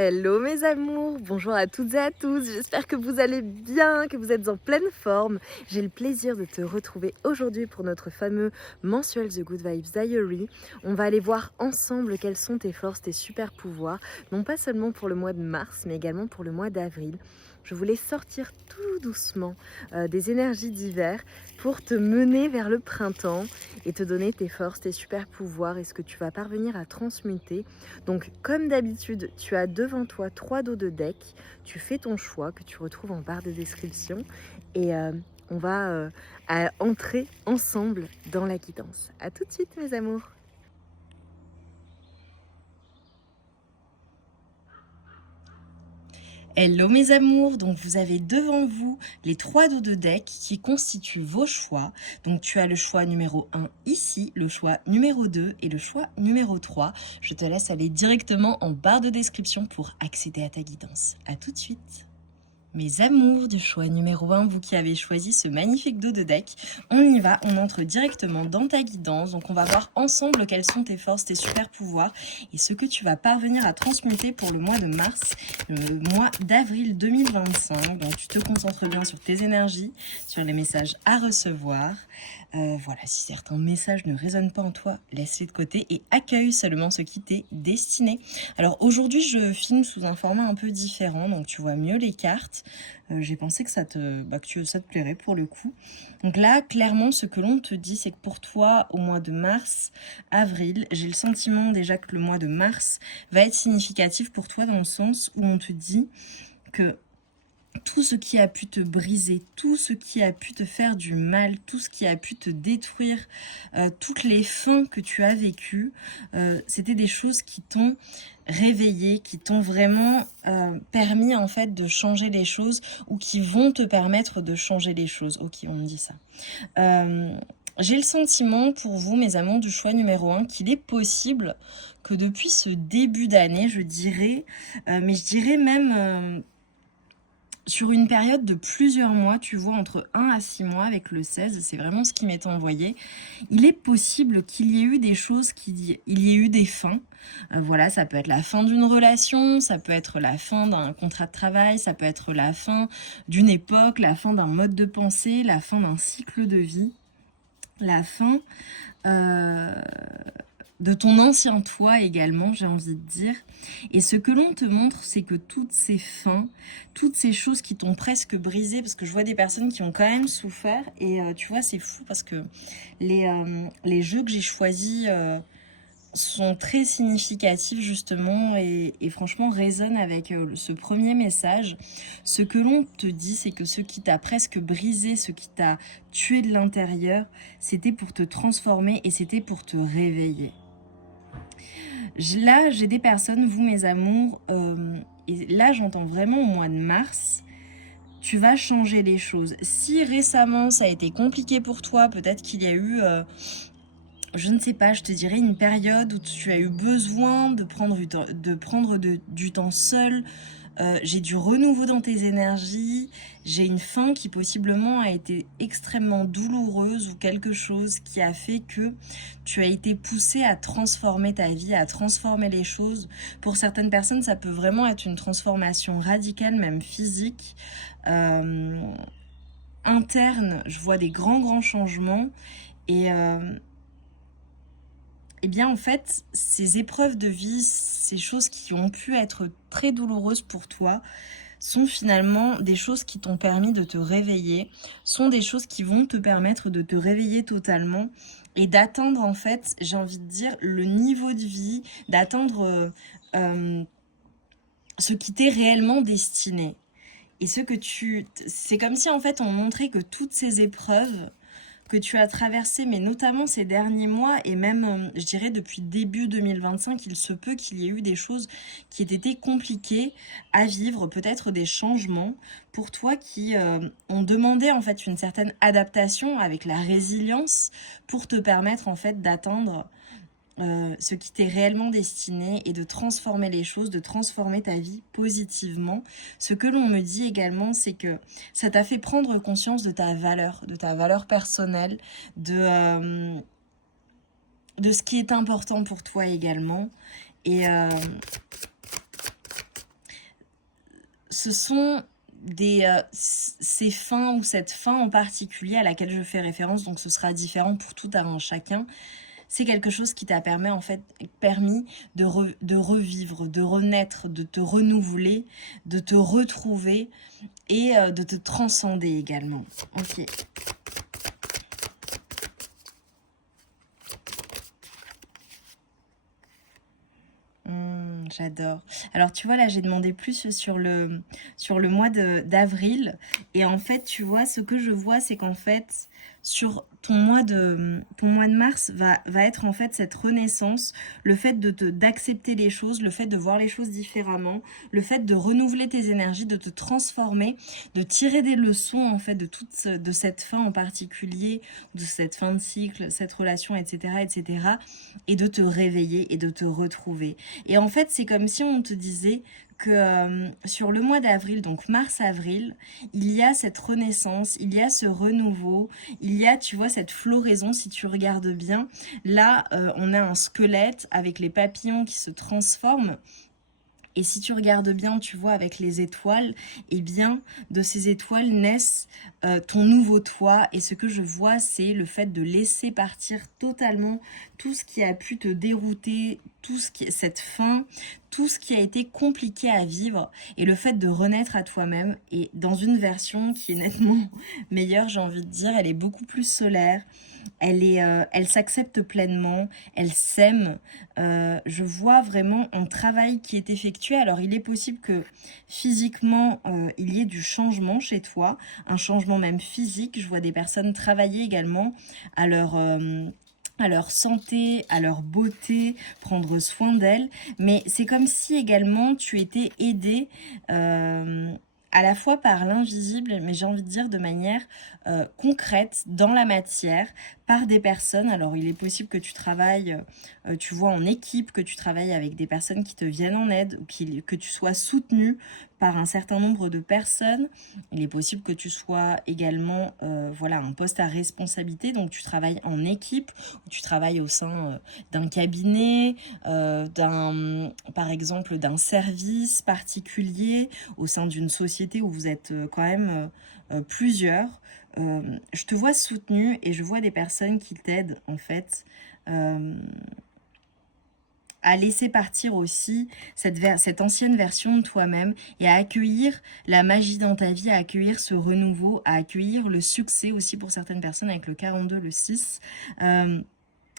Hello mes amours, bonjour à toutes et à tous, j'espère que vous allez bien, que vous êtes en pleine forme. J'ai le plaisir de te retrouver aujourd'hui pour notre fameux mensuel The Good Vibes Diary. On va aller voir ensemble quelles sont tes forces, tes super pouvoirs, non pas seulement pour le mois de mars, mais également pour le mois d'avril. Je voulais sortir tout doucement des énergies d'hiver pour te mener vers le printemps et te donner tes forces, tes super pouvoirs et ce que tu vas parvenir à transmuter. Donc comme d'habitude, tu as devant toi 3 dos de deck, tu fais ton choix que tu retrouves en barre de description et on va entrer ensemble dans la guidance. A tout de suite mes amours. Hello mes amours, donc vous avez devant vous les 3 dos de deck qui constituent vos choix. Donc tu as le choix numéro 1 ici, le choix numéro 2 et le choix numéro 3. Je te laisse aller directement en barre de description pour accéder à ta guidance. A tout de suite. Mes amours du choix numéro 1, vous qui avez choisi ce magnifique dos de deck, on y va, on entre directement dans ta guidance. Donc on va voir ensemble quelles sont tes forces, tes super pouvoirs et ce que tu vas parvenir à transmuter pour le mois de mars, le mois d'avril 2025. Donc tu te concentres bien sur tes énergies, sur les messages à recevoir. Voilà, si certains messages ne résonnent pas en toi, laisse-les de côté et accueille seulement ce qui t'est destiné. Alors aujourd'hui, je filme sous un format un peu différent, donc tu vois mieux les cartes. J'ai pensé que ça te plairait pour le coup. Donc là, clairement, ce que l'on te dit, c'est que pour toi, au mois de mars, avril, j'ai le sentiment déjà que le mois de mars va être significatif pour toi dans le sens où on te dit que tout ce qui a pu te briser, tout ce qui a pu te faire du mal, tout ce qui a pu te détruire, toutes les fins que tu as vécues, c'était des choses qui t'ont réveillé, qui t'ont vraiment permis en fait de changer les choses ou qui vont te permettre de changer les choses. Ok, on me dit ça. J'ai le sentiment pour vous, mes amours du choix numéro 1, qu'il est possible que depuis ce début d'année, je dirais, mais je dirais même sur une période de plusieurs mois, tu vois, entre 1 à 6 mois avec le 16, c'est vraiment ce qui m'est envoyé, il est possible qu'il y ait eu des choses, qu'il y ait eu des fins. Voilà, ça peut être la fin d'une relation, ça peut être la fin d'un contrat de travail, ça peut être la fin d'une époque, la fin d'un mode de pensée, la fin d'un cycle de vie, la fin de ton ancien toi également, j'ai envie de dire. Et ce que l'on te montre, c'est que toutes ces fins, toutes ces choses qui t'ont presque brisé, parce que je vois des personnes qui ont quand même souffert, et tu vois, c'est fou parce que les jeux que j'ai choisis sont très significatifs justement et franchement résonnent avec ce premier message. Ce que l'on te dit, c'est que ce qui t'a presque brisé, ce qui t'a tué de l'intérieur, c'était pour te transformer et c'était pour te réveiller. Là, j'ai des personnes, vous mes amours, et là j'entends vraiment au mois de mars, tu vas changer les choses. Si récemment ça a été compliqué pour toi, peut-être qu'il y a eu, je ne sais pas, je te dirais une période où tu as eu besoin de prendre du temps seul, j'ai du renouveau dans tes énergies, j'ai une fin qui possiblement a été extrêmement douloureuse ou quelque chose qui a fait que tu as été poussé à transformer ta vie, à transformer les choses. Pour certaines personnes, ça peut vraiment être une transformation radicale, même physique. Interne, je vois des grands changements et eh bien en fait, ces épreuves de vie, ces choses qui ont pu être très douloureuses pour toi, sont finalement des choses qui t'ont permis de te réveiller, sont des choses qui vont te permettre de te réveiller totalement et d'atteindre en fait, j'ai envie de dire, le niveau de vie, d'atteindre ce qui t'est réellement destiné. Et c'est comme si en fait on montrait que toutes ces épreuves que tu as traversé, mais notamment ces derniers mois, et même, je dirais, depuis début 2025, il se peut qu'il y ait eu des choses qui aient été compliquées à vivre, peut-être des changements pour toi qui ont demandé en fait une certaine adaptation avec la résilience pour te permettre en fait d'atteindre ce qui t'est réellement destiné et de transformer les choses, de transformer ta vie positivement. Ce que l'on me dit également, c'est que ça t'a fait prendre conscience de ta valeur personnelle, de ce qui est important pour toi également. Et ce sont ces fins ou cette fin en particulier à laquelle je fais référence, donc ce sera différent pour tout un chacun. C'est quelque chose qui t'a permis de revivre, de renaître, de te renouveler, de te retrouver et de te transcender également. Ok. J'adore. Alors tu vois là j'ai demandé plus sur le mois d'avril et en fait tu vois ce que je vois c'est qu'en fait sur ton mois de mars va être en fait cette renaissance, le fait d'accepter les choses, le fait de voir les choses différemment, le fait de renouveler tes énergies, de te transformer, de tirer des leçons en fait de cette fin en particulier, de cette fin de cycle, cette relation, etc., etc., et de te réveiller et de te retrouver. Et en fait, c'est comme si on te disait que sur le mois d'avril, donc mars-avril, il y a cette renaissance, il y a ce renouveau, il y a, tu vois, cette floraison, si tu regardes bien. Là, on a un squelette avec les papillons qui se transforment. Et si tu regardes bien, tu vois, avec les étoiles, eh bien, de ces étoiles naissent ton nouveau toi. Et ce que je vois, c'est le fait de laisser partir totalement tout ce qui a pu te dérouter, cette faim, tout ce qui a été compliqué à vivre. Et le fait de renaître à toi-même. Et dans une version qui est nettement meilleure, j'ai envie de dire, elle est beaucoup plus solaire. Elle s'accepte pleinement, elle s'aime. Je vois vraiment un travail qui est effectué. Alors, il est possible que physiquement, il y ait du changement chez toi, un changement même physique. Je vois des personnes travailler également à à leur santé, à leur beauté, prendre soin d'elles. Mais c'est comme si également tu étais aidée à la fois par l'invisible, mais j'ai envie de dire de manière concrète, dans la matière, par des personnes. Alors il est possible que tu travailles, tu vois, en équipe, que tu travailles avec des personnes qui te viennent en aide, ou que tu sois soutenu par un certain nombre de personnes. Il est possible que tu sois également, voilà, un poste à responsabilité, donc tu travailles en équipe, ou tu travailles au sein d'un cabinet, par exemple d'un service particulier, au sein d'une société où vous êtes quand même plusieurs. Je te vois soutenu et je vois des personnes qui t'aident en fait à laisser partir aussi cette ancienne version de toi-même et à accueillir la magie dans ta vie, à accueillir ce renouveau, à accueillir le succès aussi pour certaines personnes avec le 42, le 6.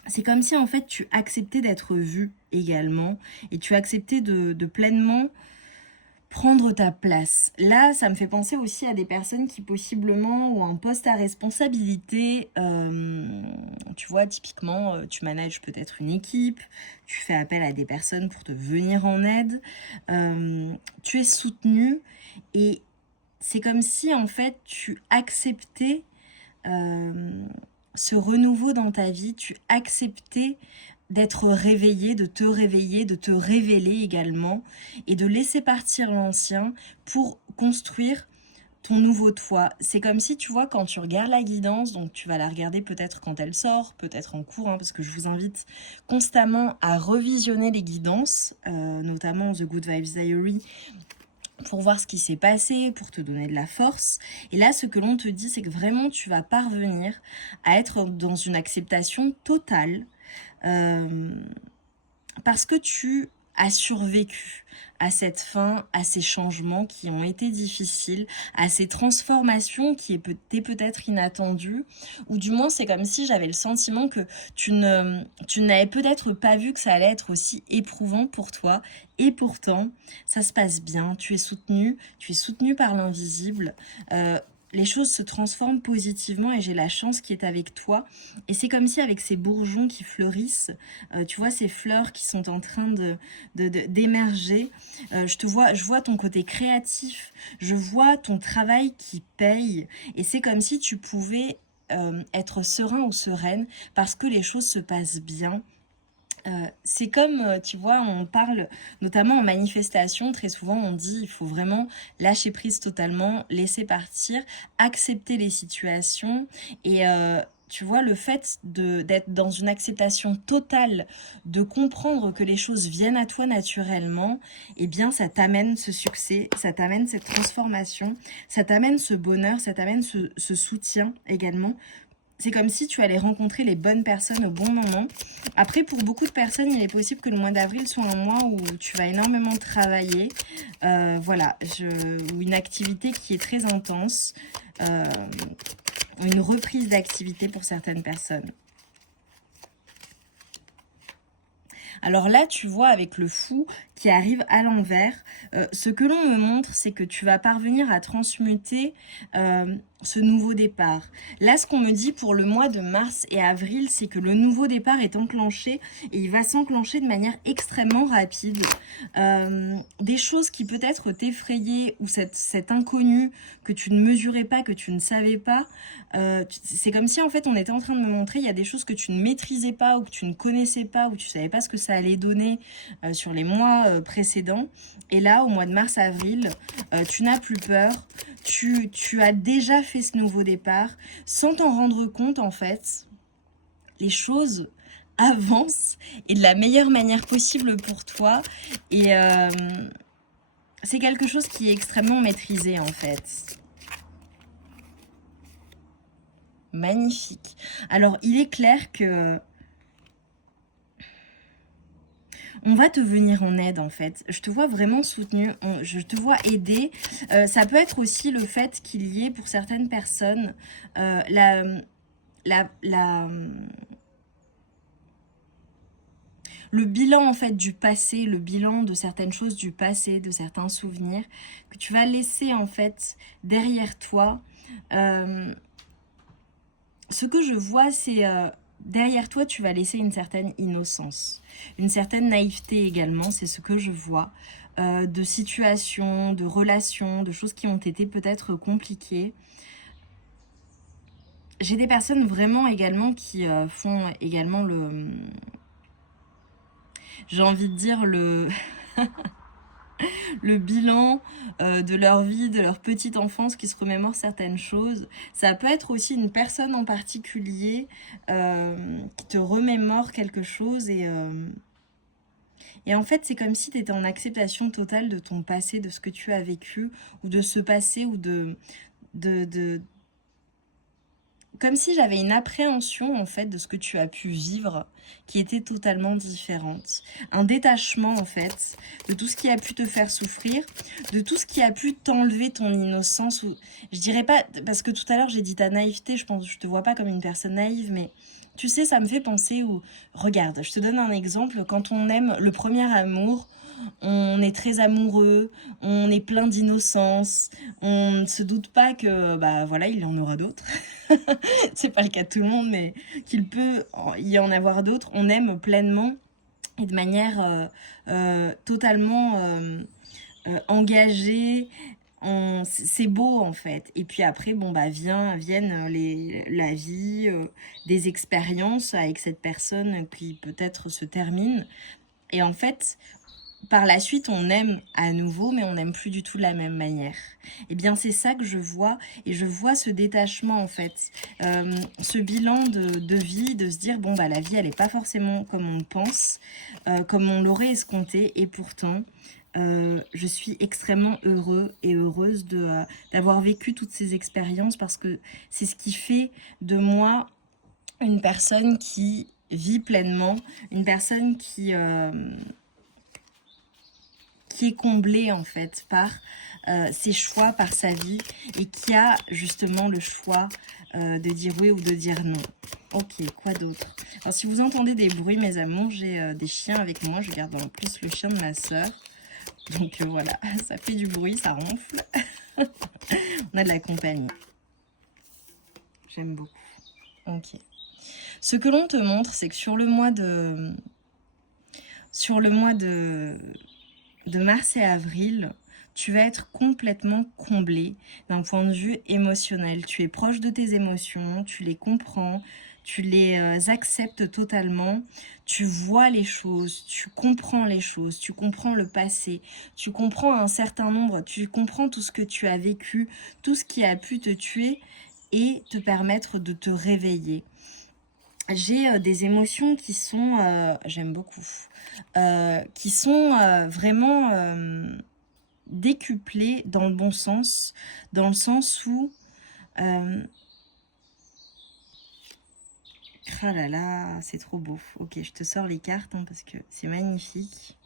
C'est comme si en fait tu acceptais d'être vu également et tu acceptais de pleinement prendre ta place. Là, ça me fait penser aussi à des personnes qui possiblement ont un poste à responsabilité. Tu vois, typiquement, tu manages peut-être une équipe, tu fais appel à des personnes pour te venir en aide, tu es soutenu et c'est comme si en fait tu acceptais ce renouveau dans ta vie, tu acceptais d'être réveillé, de te révéler également et de laisser partir l'ancien pour construire ton nouveau toi. C'est comme si, tu vois, quand tu regardes la guidance, donc tu vas la regarder peut-être quand elle sort, peut-être en cours, hein, parce que je vous invite constamment à revisionner les guidances, notamment The Good Vibes Diary, pour voir ce qui s'est passé, pour te donner de la force. Et là, ce que l'on te dit, c'est que vraiment, tu vas parvenir à être dans une acceptation totale parce que tu as survécu à cette fin, à ces changements qui ont été difficiles, à ces transformations qui étaient peut-être inattendues, ou du moins c'est comme si j'avais le sentiment que tu n'avais peut-être pas vu que ça allait être aussi éprouvant pour toi, et pourtant ça se passe bien, tu es soutenu par l'invisible, les choses se transforment positivement et j'ai la chance qui est avec toi. Et c'est comme si avec ces bourgeons qui fleurissent, tu vois ces fleurs qui sont en train d'émerger, je vois ton côté créatif, je vois ton travail qui paye. Et c'est comme si tu pouvais être serein ou sereine parce que les choses se passent bien. C'est comme, tu vois, on parle notamment en manifestation, très souvent on dit il faut vraiment lâcher prise totalement, laisser partir, accepter les situations et tu vois, le fait d'être dans une acceptation totale, de comprendre que les choses viennent à toi naturellement, eh bien, ça t'amène ce succès, ça t'amène cette transformation, ça t'amène ce bonheur, ça t'amène ce soutien également. C'est comme si tu allais rencontrer les bonnes personnes au bon moment. Après, pour beaucoup de personnes, il est possible que le mois d'avril soit un mois où tu vas énormément travailler. Voilà, ou une activité qui est très intense. Une reprise d'activité pour certaines personnes. Alors là, tu vois, avec le fou qui arrive à l'envers, ce que l'on me montre, c'est que tu vas parvenir à transmuter ce nouveau départ. Là, ce qu'on me dit pour le mois de mars et avril, c'est que le nouveau départ est enclenché et il va s'enclencher de manière extrêmement rapide. Des choses qui peut-être t'effrayaient ou cet inconnu que tu ne mesurais pas, que tu ne savais pas, c'est comme si en fait on était en train de me montrer, il y a des choses que tu ne maîtrisais pas ou que tu ne connaissais pas ou tu ne savais pas ce que ça allait donner sur les mois précédents. Et là, au mois de mars-avril, tu n'as plus peur. Tu as déjà fait ce nouveau départ sans t'en rendre compte en fait. Les choses avancent et de la meilleure manière possible pour toi. Et c'est quelque chose qui est extrêmement maîtrisé en fait. Magnifique. Alors, il est clair que on va te venir en aide en fait. Je te vois vraiment soutenu, je te vois aider. Ça peut être aussi le fait qu'il y ait pour certaines personnes le bilan en fait du passé, le bilan de certaines choses du passé, de certains souvenirs que tu vas laisser en fait derrière toi. Ce que je vois, c'est derrière toi, tu vas laisser une certaine innocence, une certaine naïveté également, c'est ce que je vois, de situations, de relations, de choses qui ont été peut-être compliquées. J'ai des personnes vraiment également qui font également j'ai envie de dire le bilan de leur vie, de leur petite enfance, qui se remémore certaines choses. Ça peut être aussi une personne en particulier qui te remémore quelque chose et en fait, c'est comme si tu étais en acceptation totale de ton passé, de ce que tu as vécu, ou de ce passé, ou comme si j'avais une appréhension en fait de ce que tu as pu vivre qui était totalement différente. Un détachement en fait de tout ce qui a pu te faire souffrir, de tout ce qui a pu t'enlever ton innocence. Ou je dirais pas, parce que tout à l'heure j'ai dit ta naïveté, je te vois pas comme une personne naïve, mais tu sais, ça me fait penser regarde, je te donne un exemple, quand on aime le premier amour, on est très amoureux, on est plein d'innocence, on ne se doute pas que, bah voilà, il y en aura d'autres. C'est pas le cas de tout le monde, mais qu'il peut y en avoir d'autres. On aime pleinement et de manière totalement engagée. C'est beau en fait. Et puis après, bon bah viennent la vie, des expériences avec cette personne qui peut-être se termine. Et en fait, par la suite, on aime à nouveau, mais on n'aime plus du tout de la même manière. Et bien, c'est ça que je vois, et je vois ce détachement, en fait, ce bilan de vie, de se dire, bon, bah, la vie, elle n'est pas forcément comme on pense, comme on l'aurait escompté, et pourtant, je suis extrêmement heureux et heureuse d'avoir vécu toutes ces expériences, parce que c'est ce qui fait de moi une personne qui vit pleinement, une personne qui est comblée en fait par ses choix, par sa vie, et qui a justement le choix de dire oui ou de dire non. Ok, quoi d'autre? Alors si vous entendez des bruits mes amours, j'ai des chiens avec moi, je garde en plus le chien de ma soeur. Donc voilà, ça fait du bruit, ça ronfle. On a de la compagnie. J'aime beaucoup. Ok. Ce que l'on te montre, c'est que sur le mois de mars et avril, tu vas être complètement comblé d'un point de vue émotionnel. Tu es proche de tes émotions, tu les comprends, tu les acceptes totalement, tu vois les choses, tu comprends les choses, tu comprends le passé, tu comprends un certain nombre, tu comprends tout ce que tu as vécu, tout ce qui a pu te tuer et te permettre de te réveiller. j'ai des émotions qui sont, j'aime beaucoup, qui sont vraiment décuplées dans le bon sens, dans le sens où... ah là là, c'est trop beau. Ok, je te sors les cartes hein, parce que c'est magnifique.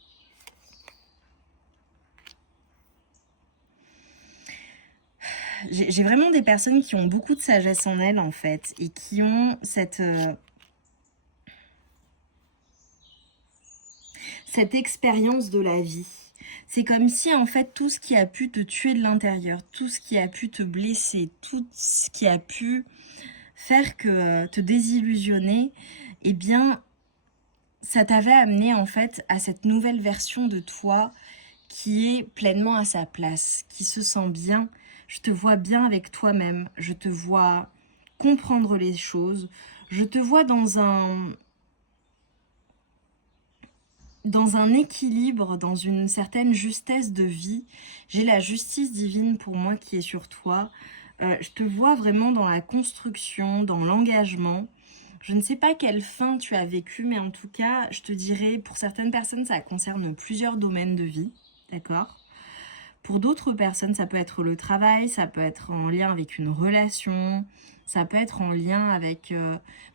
J'ai vraiment des personnes qui ont beaucoup de sagesse en elles en fait et qui ont cette expérience de la vie. C'est comme si en fait tout ce qui a pu te tuer de l'intérieur, tout ce qui a pu te blesser, tout ce qui a pu faire que te désillusionner, eh bien ça t'avait amené en fait à cette nouvelle version de toi qui est pleinement à sa place, qui se sent bien. Je te vois bien avec toi-même, je te vois comprendre les choses, je te vois dans un équilibre, dans une certaine justesse de vie. J'ai la justice divine pour moi qui est sur toi. Je te vois vraiment dans la construction, dans l'engagement. Je ne sais pas quelle fin tu as vécu, mais en tout cas, je te dirais, pour certaines personnes, ça concerne plusieurs domaines de vie, d'accord ? Pour d'autres personnes, ça peut être le travail, ça peut être en lien avec une relation, ça peut être en lien avec,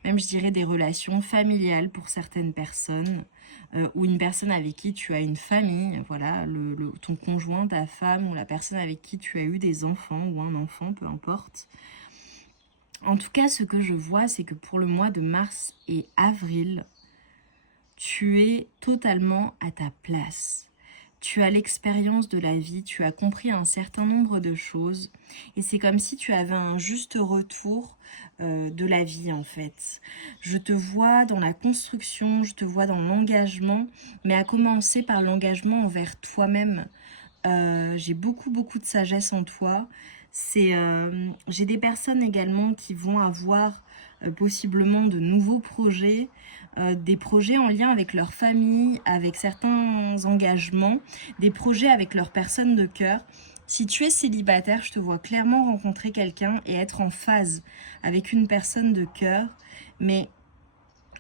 même je dirais, des relations familiales pour certaines personnes, ou une personne avec qui tu as une famille, voilà, ton conjoint, ta femme, ou la personne avec qui tu as eu des enfants, ou un enfant, peu importe. En tout cas, ce que je vois, c'est que pour le mois de mars et avril, tu es totalement à ta place. Tu as l'expérience de la vie, tu as compris un certain nombre de choses et c'est comme si tu avais un juste retour de la vie en fait. Je te vois dans la construction, je te vois dans l'engagement, mais à commencer par l'engagement envers toi-même. J'ai beaucoup de sagesse en toi. J'ai des personnes également qui vont avoir possiblement de nouveaux projets, des projets en lien avec leur famille, avec certains engagements, des projets avec leurs personnes de cœur. Si tu es célibataire, je te vois clairement rencontrer quelqu'un et être en phase avec une personne de cœur, mais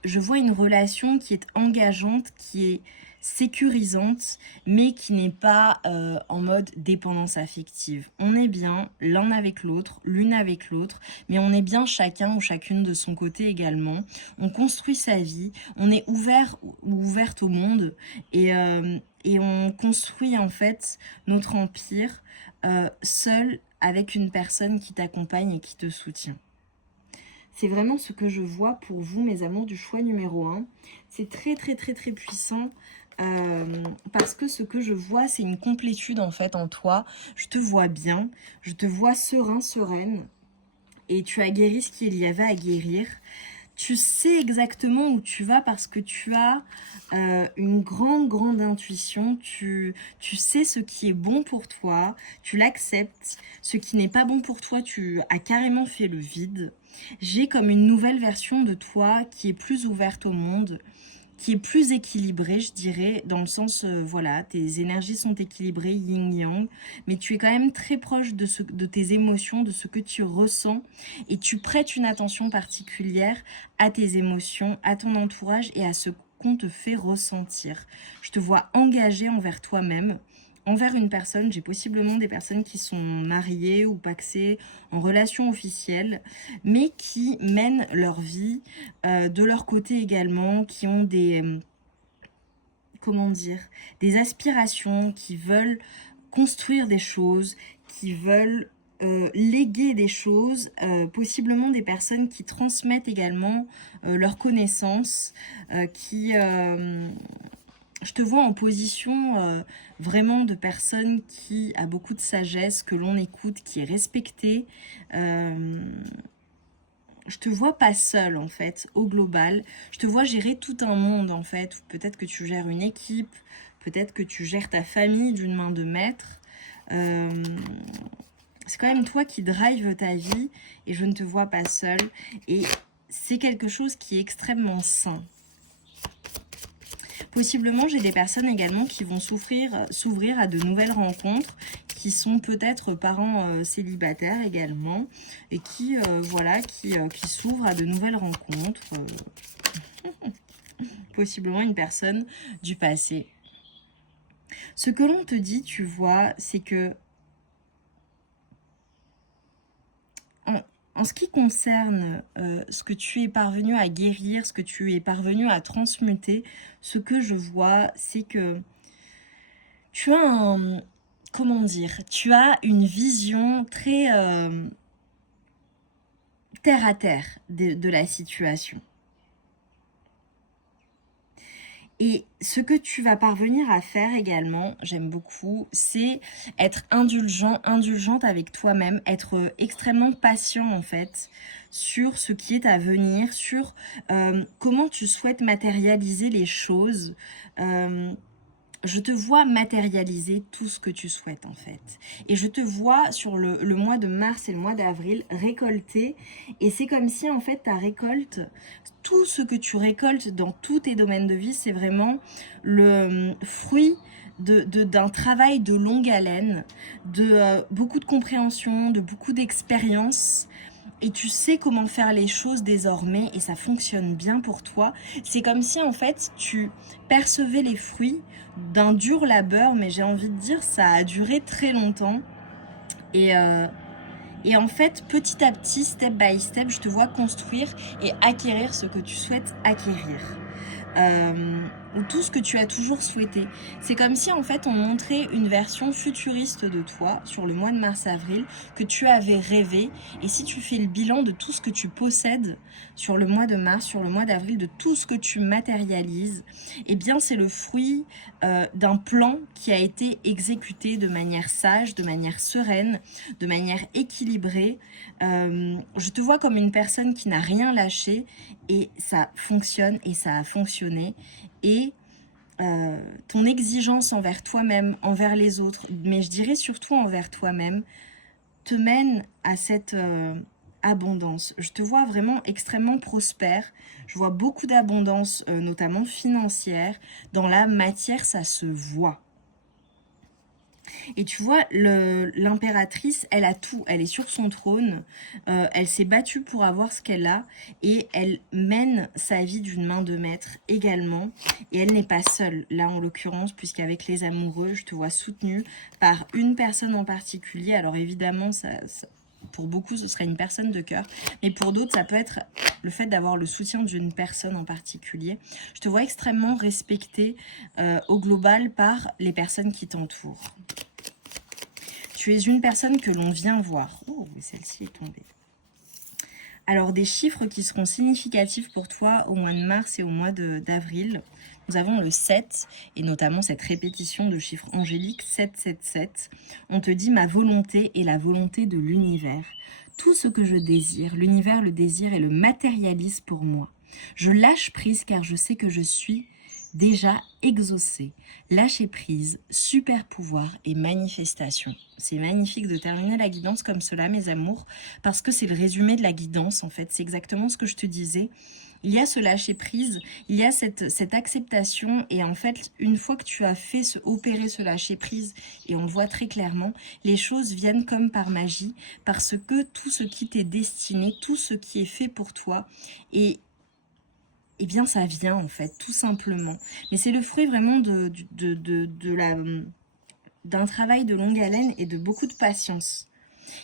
je vois une relation qui est engageante, qui est sécurisante, mais qui n'est pas en mode dépendance affective. On est bien l'un avec l'autre, l'une avec l'autre, mais on est bien chacun ou chacune de son côté également. On construit sa vie, on est ouvert ou ouverte au monde et on construit en fait notre empire seul avec une personne qui t'accompagne et qui te soutient. C'est vraiment ce que je vois pour vous, mes amours du choix numéro 1. C'est très puissant parce que ce que je vois, c'est une complétude en fait en toi. Je te vois bien, je te vois serein, sereine et tu as guéri ce qu'il y avait à guérir. Tu sais exactement où tu vas parce que tu as une grande intuition. Tu sais ce qui est bon pour toi, tu l'acceptes. Ce qui n'est pas bon pour toi, tu as carrément fait le vide. J'ai comme une nouvelle version de toi qui est plus ouverte au monde, qui est plus équilibrée, je dirais, dans le sens, voilà, tes énergies sont équilibrées, yin-yang, mais tu es quand même très proche de tes émotions, de ce que tu ressens, et tu prêtes une attention particulière à tes émotions, à ton entourage et à ce qu'on te fait ressentir. Je te vois engagé envers toi-même, envers une personne. J'ai possiblement des personnes qui sont mariées ou pacsées en relation officielle, mais qui mènent leur vie de leur côté également, qui ont des, comment dire, des aspirations, qui veulent construire des choses, qui veulent léguer des choses, possiblement des personnes qui transmettent également leurs connaissances, je te vois en position vraiment de personne qui a beaucoup de sagesse, que l'on écoute, qui est respectée. Je te vois pas seule en fait, au global. Je te vois gérer tout un monde en fait. Peut-être que tu gères une équipe, peut-être que tu gères ta famille d'une main de maître. C'est quand même toi qui drive ta vie et je ne te vois pas seule. Et c'est quelque chose qui est extrêmement sain. Possiblement, j'ai des personnes également qui vont s'ouvrir à de nouvelles rencontres, qui sont peut-être parents célibataires également, et qui, voilà, qui s'ouvrent à de nouvelles rencontres. Possiblement une personne du passé. Ce que l'on te dit, tu vois, c'est que en ce qui concerne ce que tu es parvenu à guérir, ce que tu es parvenu à transmuter, ce que je vois, c'est que tu as comment dire, tu as une vision très terre à terre de la situation. Et ce que tu vas parvenir à faire également, j'aime beaucoup, c'est être indulgente avec toi-même, être extrêmement patient en fait sur ce qui est à venir, sur comment tu souhaites matérialiser les choses. Je te vois matérialiser tout ce que tu souhaites en fait. Et je te vois sur le mois de mars et le mois d'avril récolter. Et c'est comme si en fait ta récolte, tout ce que tu récoltes dans tous tes domaines de vie, c'est vraiment le fruit d'un travail de longue haleine, de beaucoup de compréhension, de beaucoup d'expérience. Et tu sais comment faire les choses désormais et ça fonctionne bien pour toi. C'est comme si en fait tu percevais les fruits d'un dur labeur, mais j'ai envie de dire ça a duré très longtemps. Et en fait, petit à petit, step by step, je te vois construire et acquérir ce que tu souhaites acquérir. Ou tout ce que tu as toujours souhaité. C'est comme si en fait on montrait une version futuriste de toi sur le mois de mars-avril que tu avais rêvé. Et si tu fais le bilan de tout ce que tu possèdes sur le mois de mars, sur le mois d'avril, de tout ce que tu matérialises, eh bien c'est le fruit d'un plan qui a été exécuté de manière sage, de manière sereine, de manière équilibrée. Je te vois comme une personne qui n'a rien lâché et ça fonctionne et ça a fonctionné. Et ton exigence envers toi-même, envers les autres, mais je dirais surtout envers toi-même, te mène à cette abondance. Je te vois vraiment extrêmement prospère. Je vois beaucoup d'abondance, notamment financière. Dans la matière, ça se voit. Et tu vois, l'impératrice, elle a tout. Elle est sur son trône. Elle s'est battue pour avoir ce qu'elle a. Et elle mène sa vie d'une main de maître également. Et elle n'est pas seule, là en l'occurrence, puisqu'avec les amoureux, je te vois soutenue par une personne en particulier. Alors évidemment, pour beaucoup, ce serait une personne de cœur. Mais pour d'autres, ça peut être le fait d'avoir le soutien d'une personne en particulier. Je te vois extrêmement respectée au global par les personnes qui t'entourent. Tu es une personne que l'on vient voir. Oh, celle-ci est tombée. Alors, des chiffres qui seront significatifs pour toi au mois de mars et au mois d'avril. Nous avons le 7, et notamment cette répétition de chiffres angéliques, 777. On te dit, ma volonté est la volonté de l'univers. Tout ce que je désire, l'univers le désire et le matérialise pour moi. Je lâche prise car je sais que je suis déjà exaucé. Lâcher prise, super pouvoir et manifestation. C'est magnifique de terminer la guidance comme cela, mes amours, parce que c'est le résumé de la guidance, en fait. C'est exactement ce que je te disais. Il y a ce lâcher prise, il y a cette acceptation, et en fait, une fois que tu as fait opérer ce lâcher prise, et on le voit très clairement, les choses viennent comme par magie, parce que tout ce qui t'est destiné, tout ce qui est fait pour toi, et eh bien ça vient en fait, tout simplement. Mais c'est le fruit vraiment d'un travail de longue haleine et de beaucoup de patience.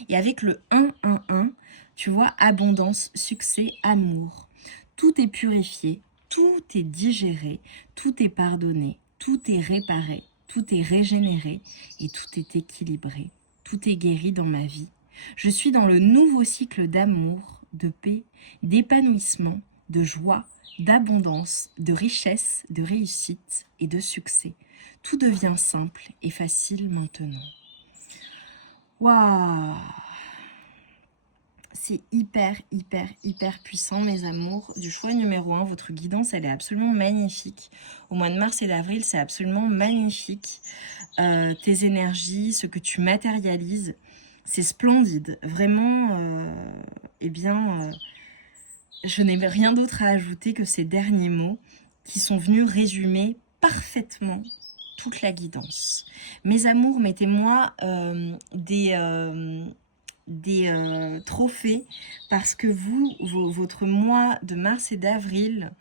Et avec le 1-1-1, tu vois, abondance, succès, amour. Tout est purifié, tout est digéré, tout est pardonné, tout est réparé, tout est régénéré et tout est équilibré. Tout est guéri dans ma vie. Je suis dans le nouveau cycle d'amour, de paix, d'épanouissement, de joie, d'abondance, de richesse, de réussite et de succès. Tout devient simple et facile maintenant. Waouh! C'est hyper, hyper, hyper puissant, mes amours. Du choix numéro 1, votre guidance, elle est absolument magnifique. Au mois de mars et d'avril, c'est absolument magnifique. Tes énergies, ce que tu matérialises, c'est splendide. Vraiment, eh bien... je n'ai rien d'autre à ajouter que ces derniers mots qui sont venus résumer parfaitement toute la guidance. Mes amours, mettez-moi des trophées parce que votre mois de mars et d'avril,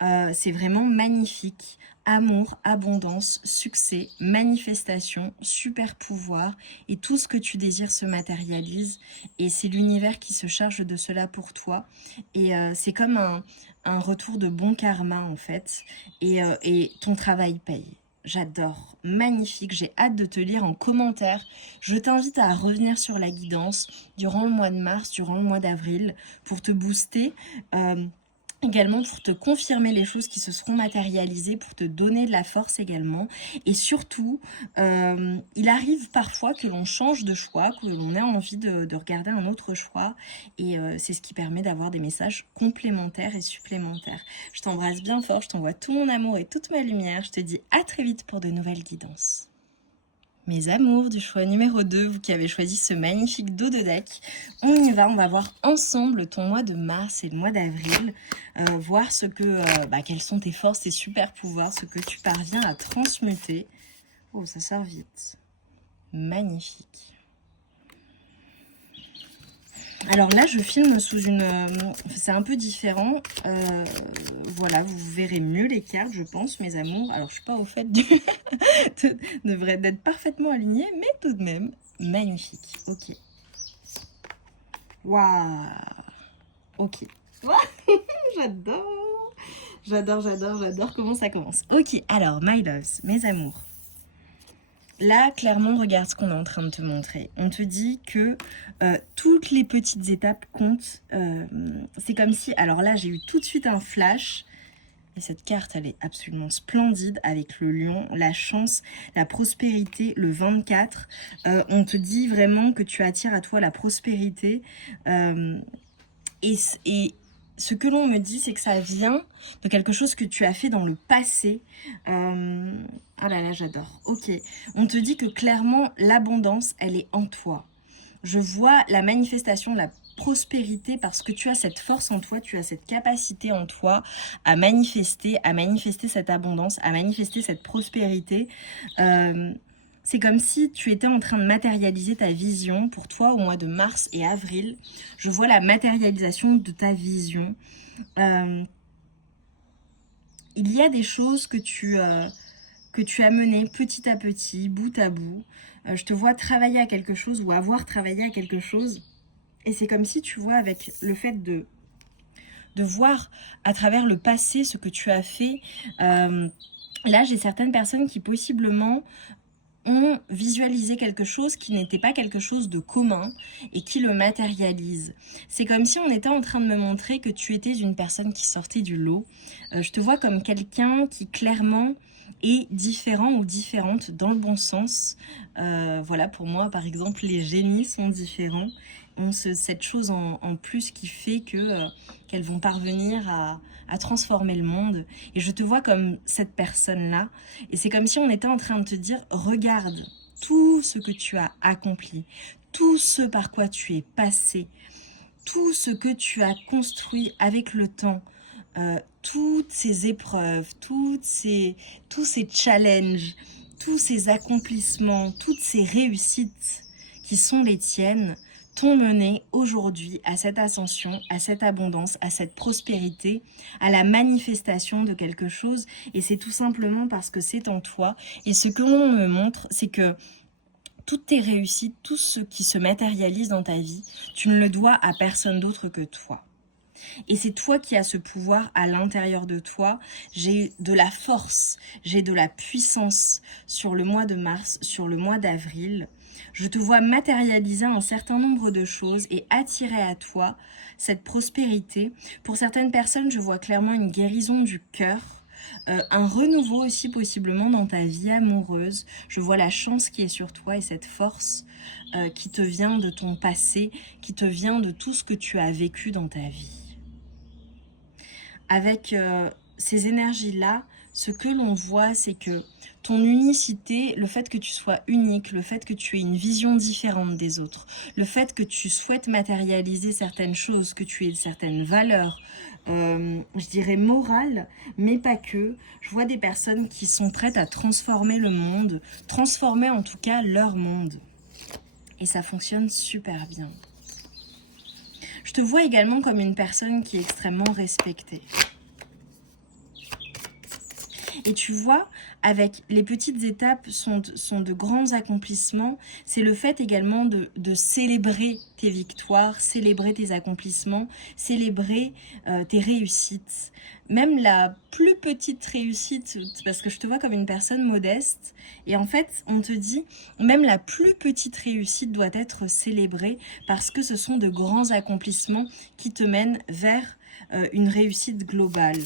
c'est vraiment magnifique. Amour, abondance, succès, manifestation, super pouvoir et tout ce que tu désires se matérialise et c'est l'univers qui se charge de cela pour toi et c'est comme un retour de bon karma en fait et ton travail paye. J'adore, magnifique, j'ai hâte de te lire en commentaire. Je t'invite à revenir sur la guidance durant le mois de mars, durant le mois d'avril pour te booster. Également pour te confirmer les choses qui se seront matérialisées, pour te donner de la force également. Et surtout, il arrive parfois que l'on change de choix, que l'on ait envie de regarder un autre choix. Et c'est ce qui permet d'avoir des messages complémentaires et supplémentaires. Je t'embrasse bien fort, je t'envoie tout mon amour et toute ma lumière. Je te dis à très vite pour de nouvelles guidances. Mes amours du choix numéro 2, vous qui avez choisi ce magnifique dos de deck, on y va, on va voir ensemble ton mois de mars et le mois d'avril, voir quelles sont tes forces, tes super pouvoirs, ce que tu parviens à transmuter. Oh, ça sort vite. Magnifique. Alors là, je filme sous une... c'est un peu différent. Voilà, vous verrez mieux les cartes, je pense, mes amours. Alors, je suis pas au fait du... devrait d'être parfaitement alignée, mais tout de même, magnifique. Ok. Waouh. Ok. J'adore. J'adore comment ça commence. Ok, alors, my loves, mes amours. Là, clairement, regarde ce qu'on est en train de te montrer. On te dit que toutes les petites étapes comptent. C'est comme si... Alors là, j'ai eu tout de suite un flash. Et cette carte, elle est absolument splendide avec le lion, la chance, la prospérité, le 24. On te dit vraiment que tu attires à toi la prospérité. Et ce que l'on me dit, c'est que ça vient de quelque chose que tu as fait dans le passé. Oh là là, j'adore. Ok. On te dit que clairement, l'abondance, elle est en toi. Je vois la manifestation de la prospérité parce que tu as cette force en toi, tu as cette capacité en toi à manifester cette abondance, à manifester cette prospérité. C'est comme si tu étais en train de matérialiser ta vision pour toi au mois de mars et avril. Je vois la matérialisation de ta vision. Il y a des choses que tu as menées petit à petit, bout à bout. Je te vois travailler à quelque chose ou avoir travaillé à quelque chose. Et c'est comme si tu vois avec le fait de voir à travers le passé ce que tu as fait. Là, j'ai certaines personnes qui possiblement ont visualisé quelque chose qui n'était pas quelque chose de commun et qui le matérialise. C'est comme si on était en train de me montrer que tu étais une personne qui sortait du lot. Je te vois comme quelqu'un qui clairement est différent ou différente dans le bon sens. Voilà, pour moi, par exemple, les génies sont différents. Ont cette chose en plus qui fait qu'elles vont parvenir à transformer le monde. Et je te vois comme cette personne-là. Et c'est comme si on était en train de te dire, regarde tout ce que tu as accompli, tout ce par quoi tu es passé, tout ce que tu as construit avec le temps, toutes ces épreuves, tous ces challenges, tous ces accomplissements, toutes ces réussites qui sont les tiennes, t'ont mené aujourd'hui à cette ascension, à cette abondance, à cette prospérité, à la manifestation de quelque chose. Et c'est tout simplement parce que c'est en toi. Et ce que l'on me montre, c'est que toutes tes réussites, tout ce qui se matérialise dans ta vie, tu ne le dois à personne d'autre que toi. Et c'est toi qui as ce pouvoir à l'intérieur de toi. J'ai de la force, j'ai de la puissance sur le mois de mars, sur le mois d'avril. Je te vois matérialiser un certain nombre de choses et attirer à toi cette prospérité. Pour certaines personnes, je vois clairement une guérison du cœur, un renouveau aussi possiblement dans ta vie amoureuse. Je vois la chance qui est sur toi et cette force qui te vient de ton passé, qui te vient de tout ce que tu as vécu dans ta vie. Avec ces énergies-là, ce que l'on voit, c'est que ton unicité, le fait que tu sois unique, le fait que tu aies une vision différente des autres, le fait que tu souhaites matérialiser certaines choses, que tu aies certaines valeurs, je dirais morales, mais pas que. Je vois des personnes qui sont prêtes à transformer le monde, transformer en tout cas leur monde. Et ça fonctionne super bien. Je te vois également comme une personne qui est extrêmement respectée. Et tu vois, avec les petites étapes sont de grands accomplissements. C'est le fait également de célébrer tes victoires, célébrer tes accomplissements, célébrer tes réussites. Même la plus petite réussite, parce que je te vois comme une personne modeste. Et en fait, on te dit, même la plus petite réussite doit être célébrée parce que ce sont de grands accomplissements qui te mènent vers une réussite globale.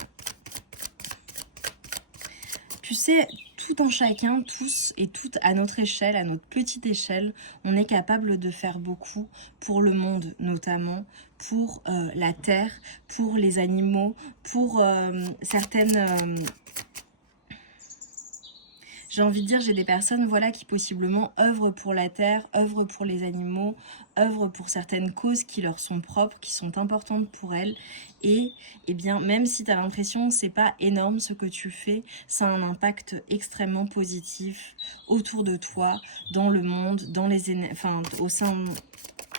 Tu sais, tout en chacun, tous et toutes à notre échelle, à notre petite échelle, on est capable de faire beaucoup pour le monde notamment, pour la terre, pour les animaux, pour certaines... j'ai envie de dire, j'ai des personnes voilà, qui possiblement œuvrent pour la terre, œuvrent pour les animaux, œuvrent pour certaines causes qui leur sont propres, qui sont importantes pour elles. Et eh bien, même si tu as l'impression que c'est pas énorme ce que tu fais, ça a un impact extrêmement positif autour de toi, dans le monde, dans les enfin, au sein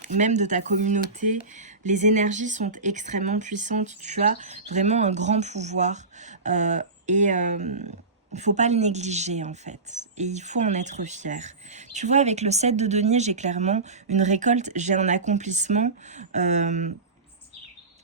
même de ta communauté. Les énergies sont extrêmement puissantes. Tu as vraiment un grand pouvoir. Il ne faut pas le négliger en fait, et il faut en être fier. Tu vois, avec le 7 de denier, j'ai clairement une récolte, j'ai un accomplissement,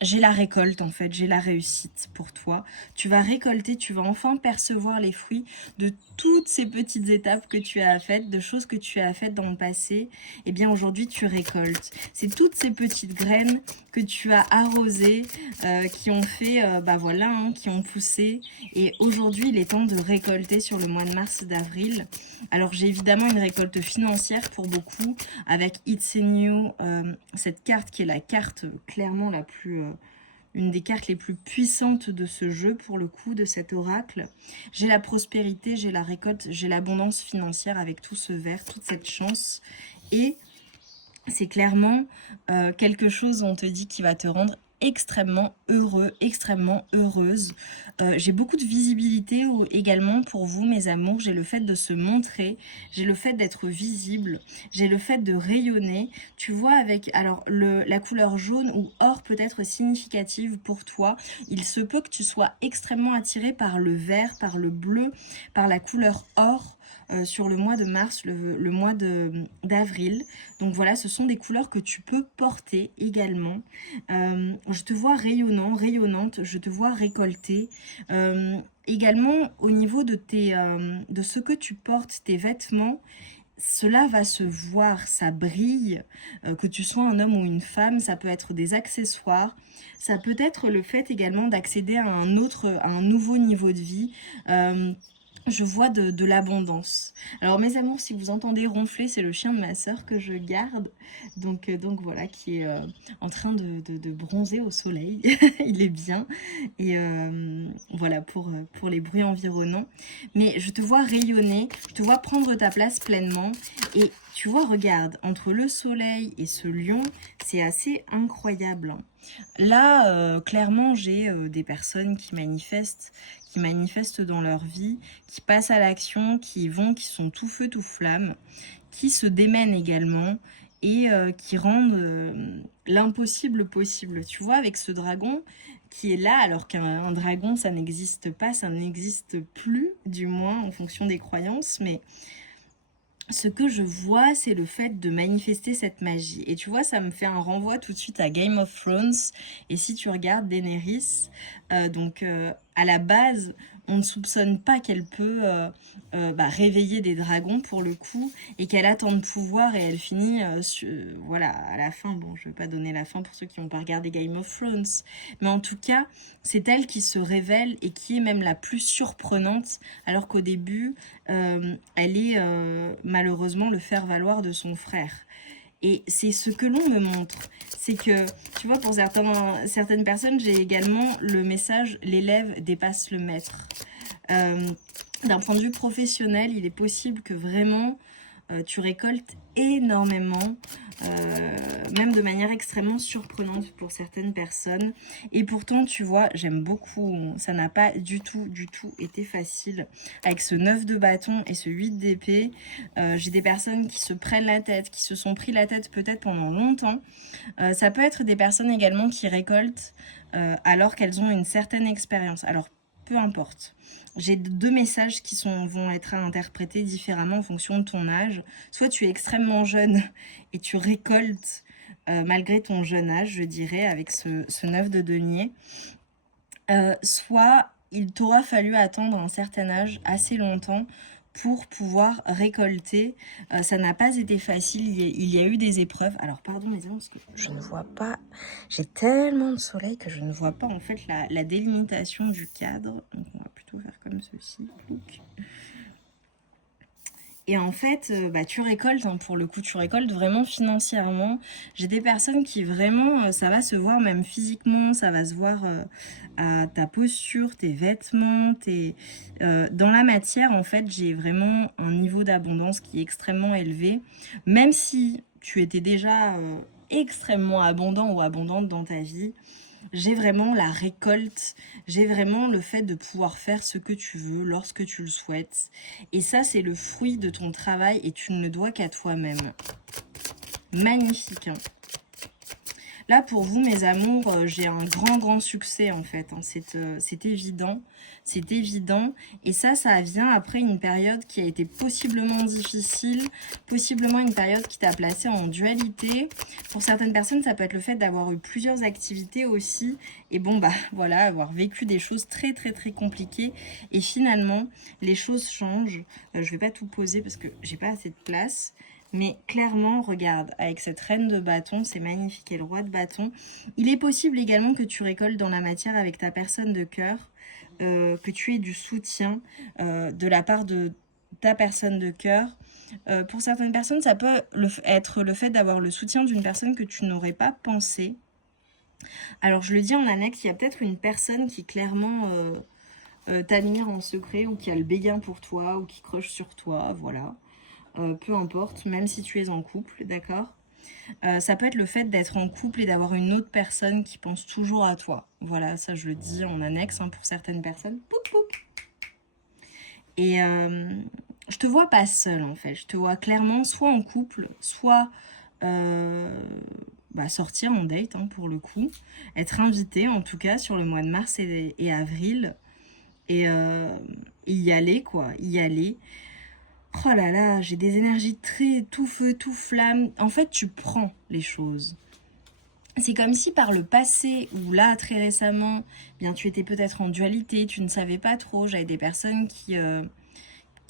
j'ai la récolte en fait, j'ai la réussite pour toi. Tu vas récolter, tu vas enfin percevoir les fruits de toutes ces petites étapes que tu as faites, de choses que tu as faites dans le passé. Et bien aujourd'hui tu récoltes. C'est toutes ces petites graines que tu as arrosées, qui ont fait, voilà, hein, qui ont poussé. Et aujourd'hui il est temps de récolter sur le mois de mars, d'avril. Alors j'ai évidemment une récolte financière pour beaucoup, avec It's a New, cette carte qui est la carte clairement la plus... une des cartes les plus puissantes de ce jeu, pour le coup, de cet oracle. J'ai la prospérité, j'ai la récolte, j'ai l'abondance financière avec tout ce vert, toute cette chance. Et c'est clairement quelque chose, on te dit, qui va te rendre extrêmement heureux, extrêmement heureuse. J'ai beaucoup de visibilité également pour vous, mes amours. J'ai le fait de se montrer, j'ai le fait d'être visible, j'ai le fait de rayonner. Tu vois, avec alors la couleur jaune ou or peut être significative pour toi. Il se peut que tu sois extrêmement attiré par le vert, par le bleu, par la couleur or. Sur le mois de mars, le mois d'avril. Donc voilà, ce sont des couleurs que tu peux porter également. Je te vois rayonnant, rayonnante, je te vois récolter. Également, au niveau de ce que tu portes, tes vêtements, cela va se voir, ça brille, que tu sois un homme ou une femme, ça peut être des accessoires, ça peut être le fait également d'accéder à un nouveau niveau de vie. Je vois de l'abondance. Alors mes amours, si vous entendez ronfler, c'est le chien de ma sœur que je garde. Donc voilà, qui est en train de bronzer au soleil. Il est bien. Et voilà pour les bruits environnants. Mais je te vois rayonner, je te vois prendre ta place pleinement. Et tu vois, regarde, entre le soleil et ce lion, c'est assez incroyable. Là, clairement, j'ai des personnes qui manifestent dans leur vie, qui passent à l'action, qui sont tout feu, tout flamme, qui se démènent également et qui rendent l'impossible possible. Tu vois, avec ce dragon qui est là, alors qu'un dragon, ça n'existe pas, ça n'existe plus, du moins en fonction des croyances, mais... ce que je vois, c'est le fait de manifester cette magie. Et tu vois, ça me fait un renvoi tout de suite à Game of Thrones. Et si tu regardes Daenerys, à la base, on ne soupçonne pas qu'elle peut réveiller des dragons pour le coup, et qu'elle a tant de pouvoir, et elle finit, voilà, à la fin, bon, je ne vais pas donner la fin pour ceux qui n'ont pas regardé Game of Thrones, mais en tout cas, c'est elle qui se révèle et qui est même la plus surprenante, alors qu'au début, elle est malheureusement le faire-valoir de son frère. Et c'est ce que l'on me montre. C'est que, tu vois, pour certaines personnes, j'ai également le message « l'élève dépasse le maître ». D'un point de vue professionnel, il est possible que vraiment tu récoltes énormément, même de manière extrêmement surprenante pour certaines personnes. Et pourtant, tu vois, j'aime beaucoup, ça n'a pas du tout été facile. Avec ce 9 de bâton et ce 8 d'épée, j'ai des personnes qui se prennent la tête, qui se sont pris la tête peut-être pendant longtemps. Ça peut être des personnes également qui récoltent alors qu'elles ont une certaine expérience. Alors, peu importe. J'ai deux messages qui vont être interprétés différemment en fonction de ton âge. Soit tu es extrêmement jeune et tu récoltes malgré ton jeune âge, je dirais, avec ce 9 de denier. Soit il t'aura fallu attendre un certain âge assez longtemps pour pouvoir récolter. Ça n'a pas été facile, il y a eu des épreuves. Alors pardon mes amis, parce que je ne vois pas, j'ai tellement de soleil que je ne vois pas en fait la délimitation du cadre. Donc on va plutôt faire comme ceci. Et en fait, tu récoltes, hein, pour le coup, tu récoltes vraiment financièrement. J'ai des personnes qui vraiment, ça va se voir même physiquement, ça va se voir à ta posture, tes vêtements, dans la matière, en fait, j'ai vraiment un niveau d'abondance qui est extrêmement élevé. Même si tu étais déjà extrêmement abondant ou abondante dans ta vie, j'ai vraiment la récolte, j'ai vraiment le fait de pouvoir faire ce que tu veux lorsque tu le souhaites. Et ça, c'est le fruit de ton travail et tu ne le dois qu'à toi-même. Magnifique, hein. Là, pour vous, mes amours, j'ai un grand succès, en fait, hein. C'est évident. C'est évident. Et ça vient après une période qui a été possiblement difficile, possiblement une période qui t'a placé en dualité. Pour certaines personnes, ça peut être le fait d'avoir eu plusieurs activités aussi. Et bon, voilà, avoir vécu des choses très compliquées. Et finalement, les choses changent. Je vais pas tout poser parce que j'ai pas assez de place. Mais clairement, regarde, avec cette reine de bâton, c'est magnifique, et le roi de bâton. Il est possible également que tu récoltes dans la matière avec ta personne de cœur, que tu aies du soutien de la part de ta personne de cœur. Pour certaines personnes, ça peut être le fait d'avoir le soutien d'une personne que tu n'aurais pas pensé. Alors, je le dis en annexe, il y a peut-être une personne qui clairement t'admire en secret, ou qui a le béguin pour toi, ou qui croche sur toi, voilà. Peu importe, même si tu es en couple, d'accord? Ça peut être le fait d'être en couple et d'avoir une autre personne qui pense toujours à toi. Voilà, ça je le dis en annexe, hein, pour certaines personnes. Pouc, pouc. Et je te vois pas seule, en fait. Je te vois clairement soit en couple, soit sortir en date, hein, pour le coup. Être invité, en tout cas, sur le mois de mars et avril. Et y aller, quoi. Y aller. Oh là là, j'ai des énergies très tout feu, tout flamme. En fait, tu prends les choses. C'est comme si par le passé, ou là, très récemment, bien tu étais peut-être en dualité, tu ne savais pas trop. J'avais des personnes qui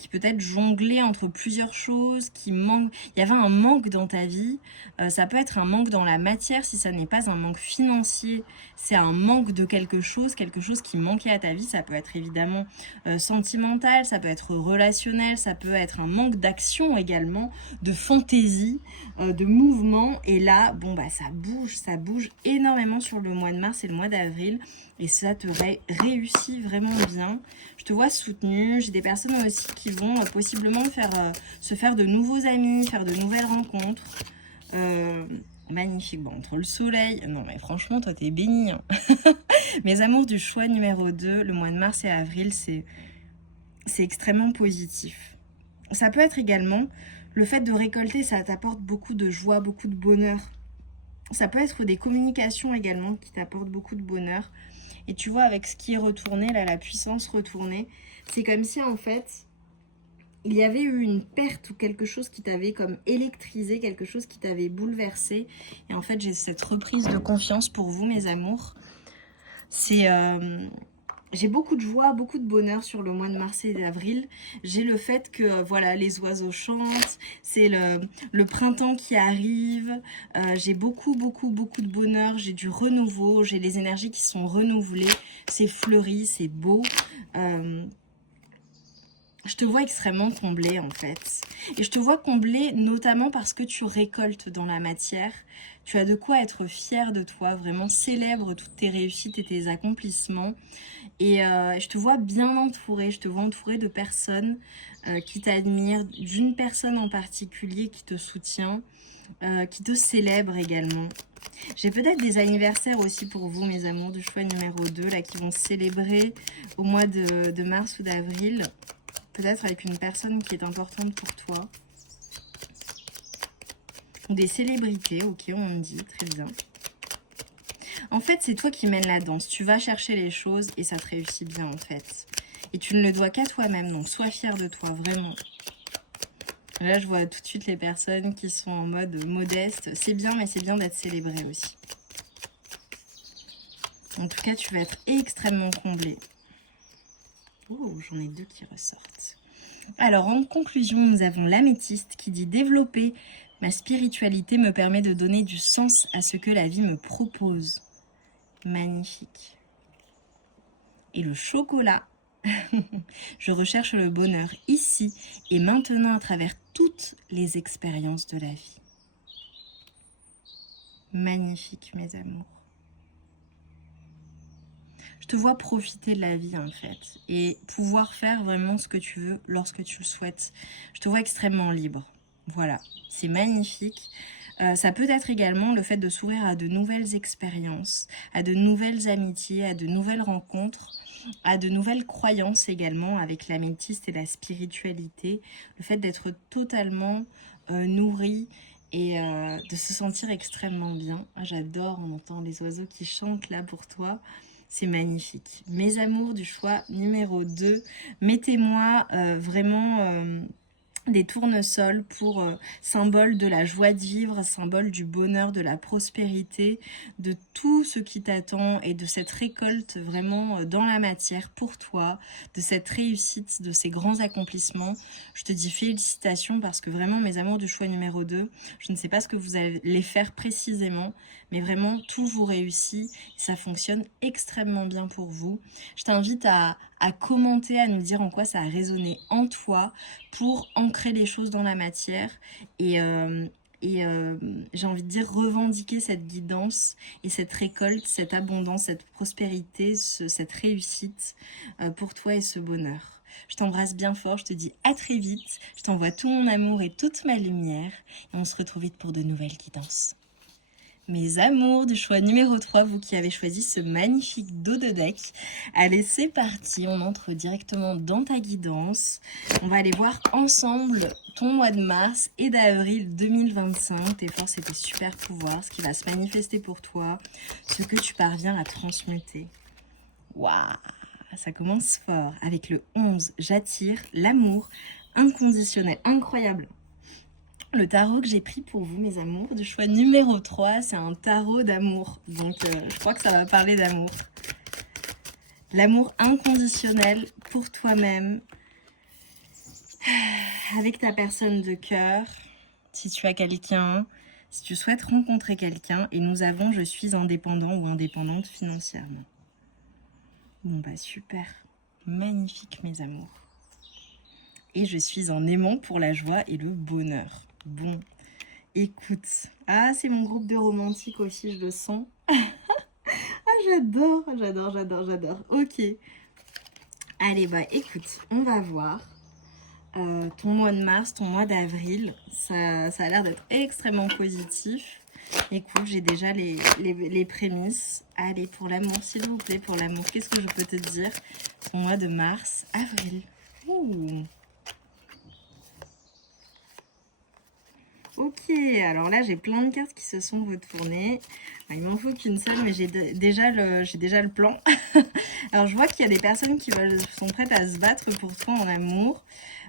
peut-être jonglaient entre plusieurs choses, il y avait un manque dans ta vie. Ça peut être un manque dans la matière si ça n'est pas un manque financier, c'est un manque de quelque chose qui manquait à ta vie. Ça peut être évidemment sentimental, ça peut être relationnel, ça peut être un manque d'action également, de fantaisie, de mouvement. Et là, ça bouge énormément sur le mois de mars et le mois d'avril. Et ça te réussit vraiment bien. Je te vois soutenue. J'ai des personnes aussi qui vont possiblement se faire de nouveaux amis, faire de nouvelles rencontres. Magnifique. Bon, entre le soleil... Non, mais franchement, toi, t'es bénie, hein. Mes amours du choix numéro 2, le mois de mars et avril, c'est extrêmement positif. Ça peut être également le fait de récolter, ça t'apporte beaucoup de joie, beaucoup de bonheur. Ça peut être des communications également qui t'apportent beaucoup de bonheur. Et tu vois, avec ce qui est retourné, là, la puissance retournée, c'est comme si, en fait, il y avait eu une perte ou quelque chose qui t'avait comme électrisé, quelque chose qui t'avait bouleversé. Et en fait, j'ai cette reprise de confiance pour vous, mes amours. J'ai beaucoup de joie, beaucoup de bonheur sur le mois de mars et d'avril. J'ai le fait que, voilà, les oiseaux chantent, c'est le printemps qui arrive. J'ai beaucoup de bonheur, j'ai du renouveau, j'ai les énergies qui sont renouvelées. C'est fleuri, c'est beau. Je te vois extrêmement comblée en fait. Et je te vois comblée notamment parce que tu récoltes dans la matière. Tu as de quoi être fière de toi, vraiment célèbre toutes tes réussites et tes accomplissements. Et je te vois bien entourée, je te vois entourée de personnes qui t'admirent, d'une personne en particulier qui te soutient, qui te célèbre également. J'ai peut-être des anniversaires aussi pour vous, mes amours du choix numéro 2, là, qui vont célébrer au mois de mars ou d'avril. Peut-être avec une personne qui est importante pour toi. Ou des célébrités, ok, on me dit, très bien. En fait, c'est toi qui mènes la danse. Tu vas chercher les choses et ça te réussit bien, en fait. Et tu ne le dois qu'à toi-même, donc sois fier de toi, vraiment. Là, je vois tout de suite les personnes qui sont en mode modeste. C'est bien, mais c'est bien d'être célébré aussi. En tout cas, tu vas être extrêmement comblé. Oh, j'en ai 2 qui ressortent. Alors, en conclusion, nous avons l'améthyste qui dit « Développer ma spiritualité me permet de donner du sens à ce que la vie me propose. » Magnifique. Et le chocolat. Je recherche le bonheur ici et maintenant à travers toutes les expériences de la vie. Magnifique, mes amours. Je te vois profiter de la vie en fait et pouvoir faire vraiment ce que tu veux lorsque tu le souhaites. Je te vois extrêmement libre. Voilà, c'est magnifique. Ça peut être également le fait de s'ouvrir à de nouvelles expériences, à de nouvelles amitiés, à de nouvelles rencontres, à de nouvelles croyances également avec l'améthyste et la spiritualité. Le fait d'être totalement nourri et de se sentir extrêmement bien. Ah, j'adore, on entend les oiseaux qui chantent là pour toi. C'est magnifique. Mes amours du choix numéro 2, mettez-moi vraiment des tournesols pour symbole de la joie de vivre, symbole du bonheur, de la prospérité, de tout ce qui t'attend et de cette récolte vraiment dans la matière pour toi, de cette réussite, de ces grands accomplissements. Je te dis félicitations parce que vraiment mes amours du choix numéro 2, je ne sais pas ce que vous allez faire précisément, mais vraiment tout vous réussit, ça fonctionne extrêmement bien pour vous. Je t'invite à commenter, à nous dire en quoi ça a résonné en toi pour ancrer les choses dans la matière et j'ai envie de dire revendiquer cette guidance et cette récolte, cette abondance, cette prospérité, cette réussite pour toi et ce bonheur. Je t'embrasse bien fort, je te dis à très vite, je t'envoie tout mon amour et toute ma lumière et on se retrouve vite pour de nouvelles guidances. Mes amours du choix numéro 3, vous qui avez choisi ce magnifique dos de deck. Allez, c'est parti, on entre directement dans ta guidance. On va aller voir ensemble ton mois de mars et d'avril 2025, tes forces et tes super pouvoirs, ce qui va se manifester pour toi, ce que tu parviens à transmuter. Waouh, ça commence fort avec le 11, j'attire l'amour inconditionnel, incroyable. Le tarot que j'ai pris pour vous, mes amours, du choix numéro 3, c'est un tarot d'amour. Donc, je crois que ça va parler d'amour. L'amour inconditionnel pour toi-même, avec ta personne de cœur, si tu as quelqu'un, si tu souhaites rencontrer quelqu'un. Et nous avons « Je suis indépendant ou indépendante financièrement ». Bon, bah super. Magnifique, mes amours. Et je suis en aimant pour la joie et le bonheur. Bon, écoute. Ah, c'est mon groupe de romantiques aussi, je le sens. Ah, j'adore, j'adore, j'adore, j'adore. Ok. Allez, bah écoute, on va voir ton mois de mars, ton mois d'avril. Ça a l'air d'être extrêmement positif. Écoute, j'ai déjà les prémices. Allez, pour l'amour, s'il vous plaît, pour l'amour, qu'est-ce que je peux te dire? Ton mois de mars, avril. Ouh. Ok, alors là j'ai plein de cartes qui se sont retournées. Il m'en faut qu'une seule, mais j'ai déjà le plan. Alors je vois qu'il y a des personnes qui sont prêtes à se battre pour toi en amour.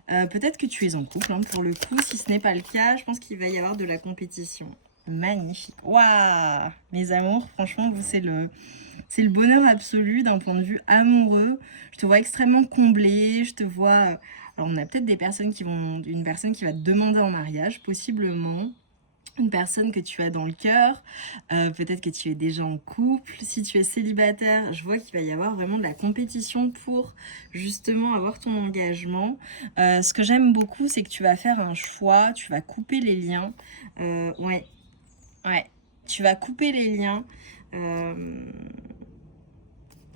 Peut-être que tu es en couple, hein, pour le coup. Si ce n'est pas le cas, je pense qu'il va y avoir de la compétition. Magnifique. Waouh, mes amours, franchement, vous c'est le bonheur absolu d'un point de vue amoureux. Je te vois extrêmement comblée, je te vois... Alors, on a peut-être une personne qui va te demander en mariage, possiblement. une personne que tu as dans le cœur, peut-être que tu es déjà en couple. Si tu es célibataire, je vois qu'il va y avoir vraiment de la compétition pour justement avoir ton engagement. Ce que j'aime beaucoup, c'est que tu vas faire un choix, tu vas couper les liens. Ouais, tu vas couper les liens.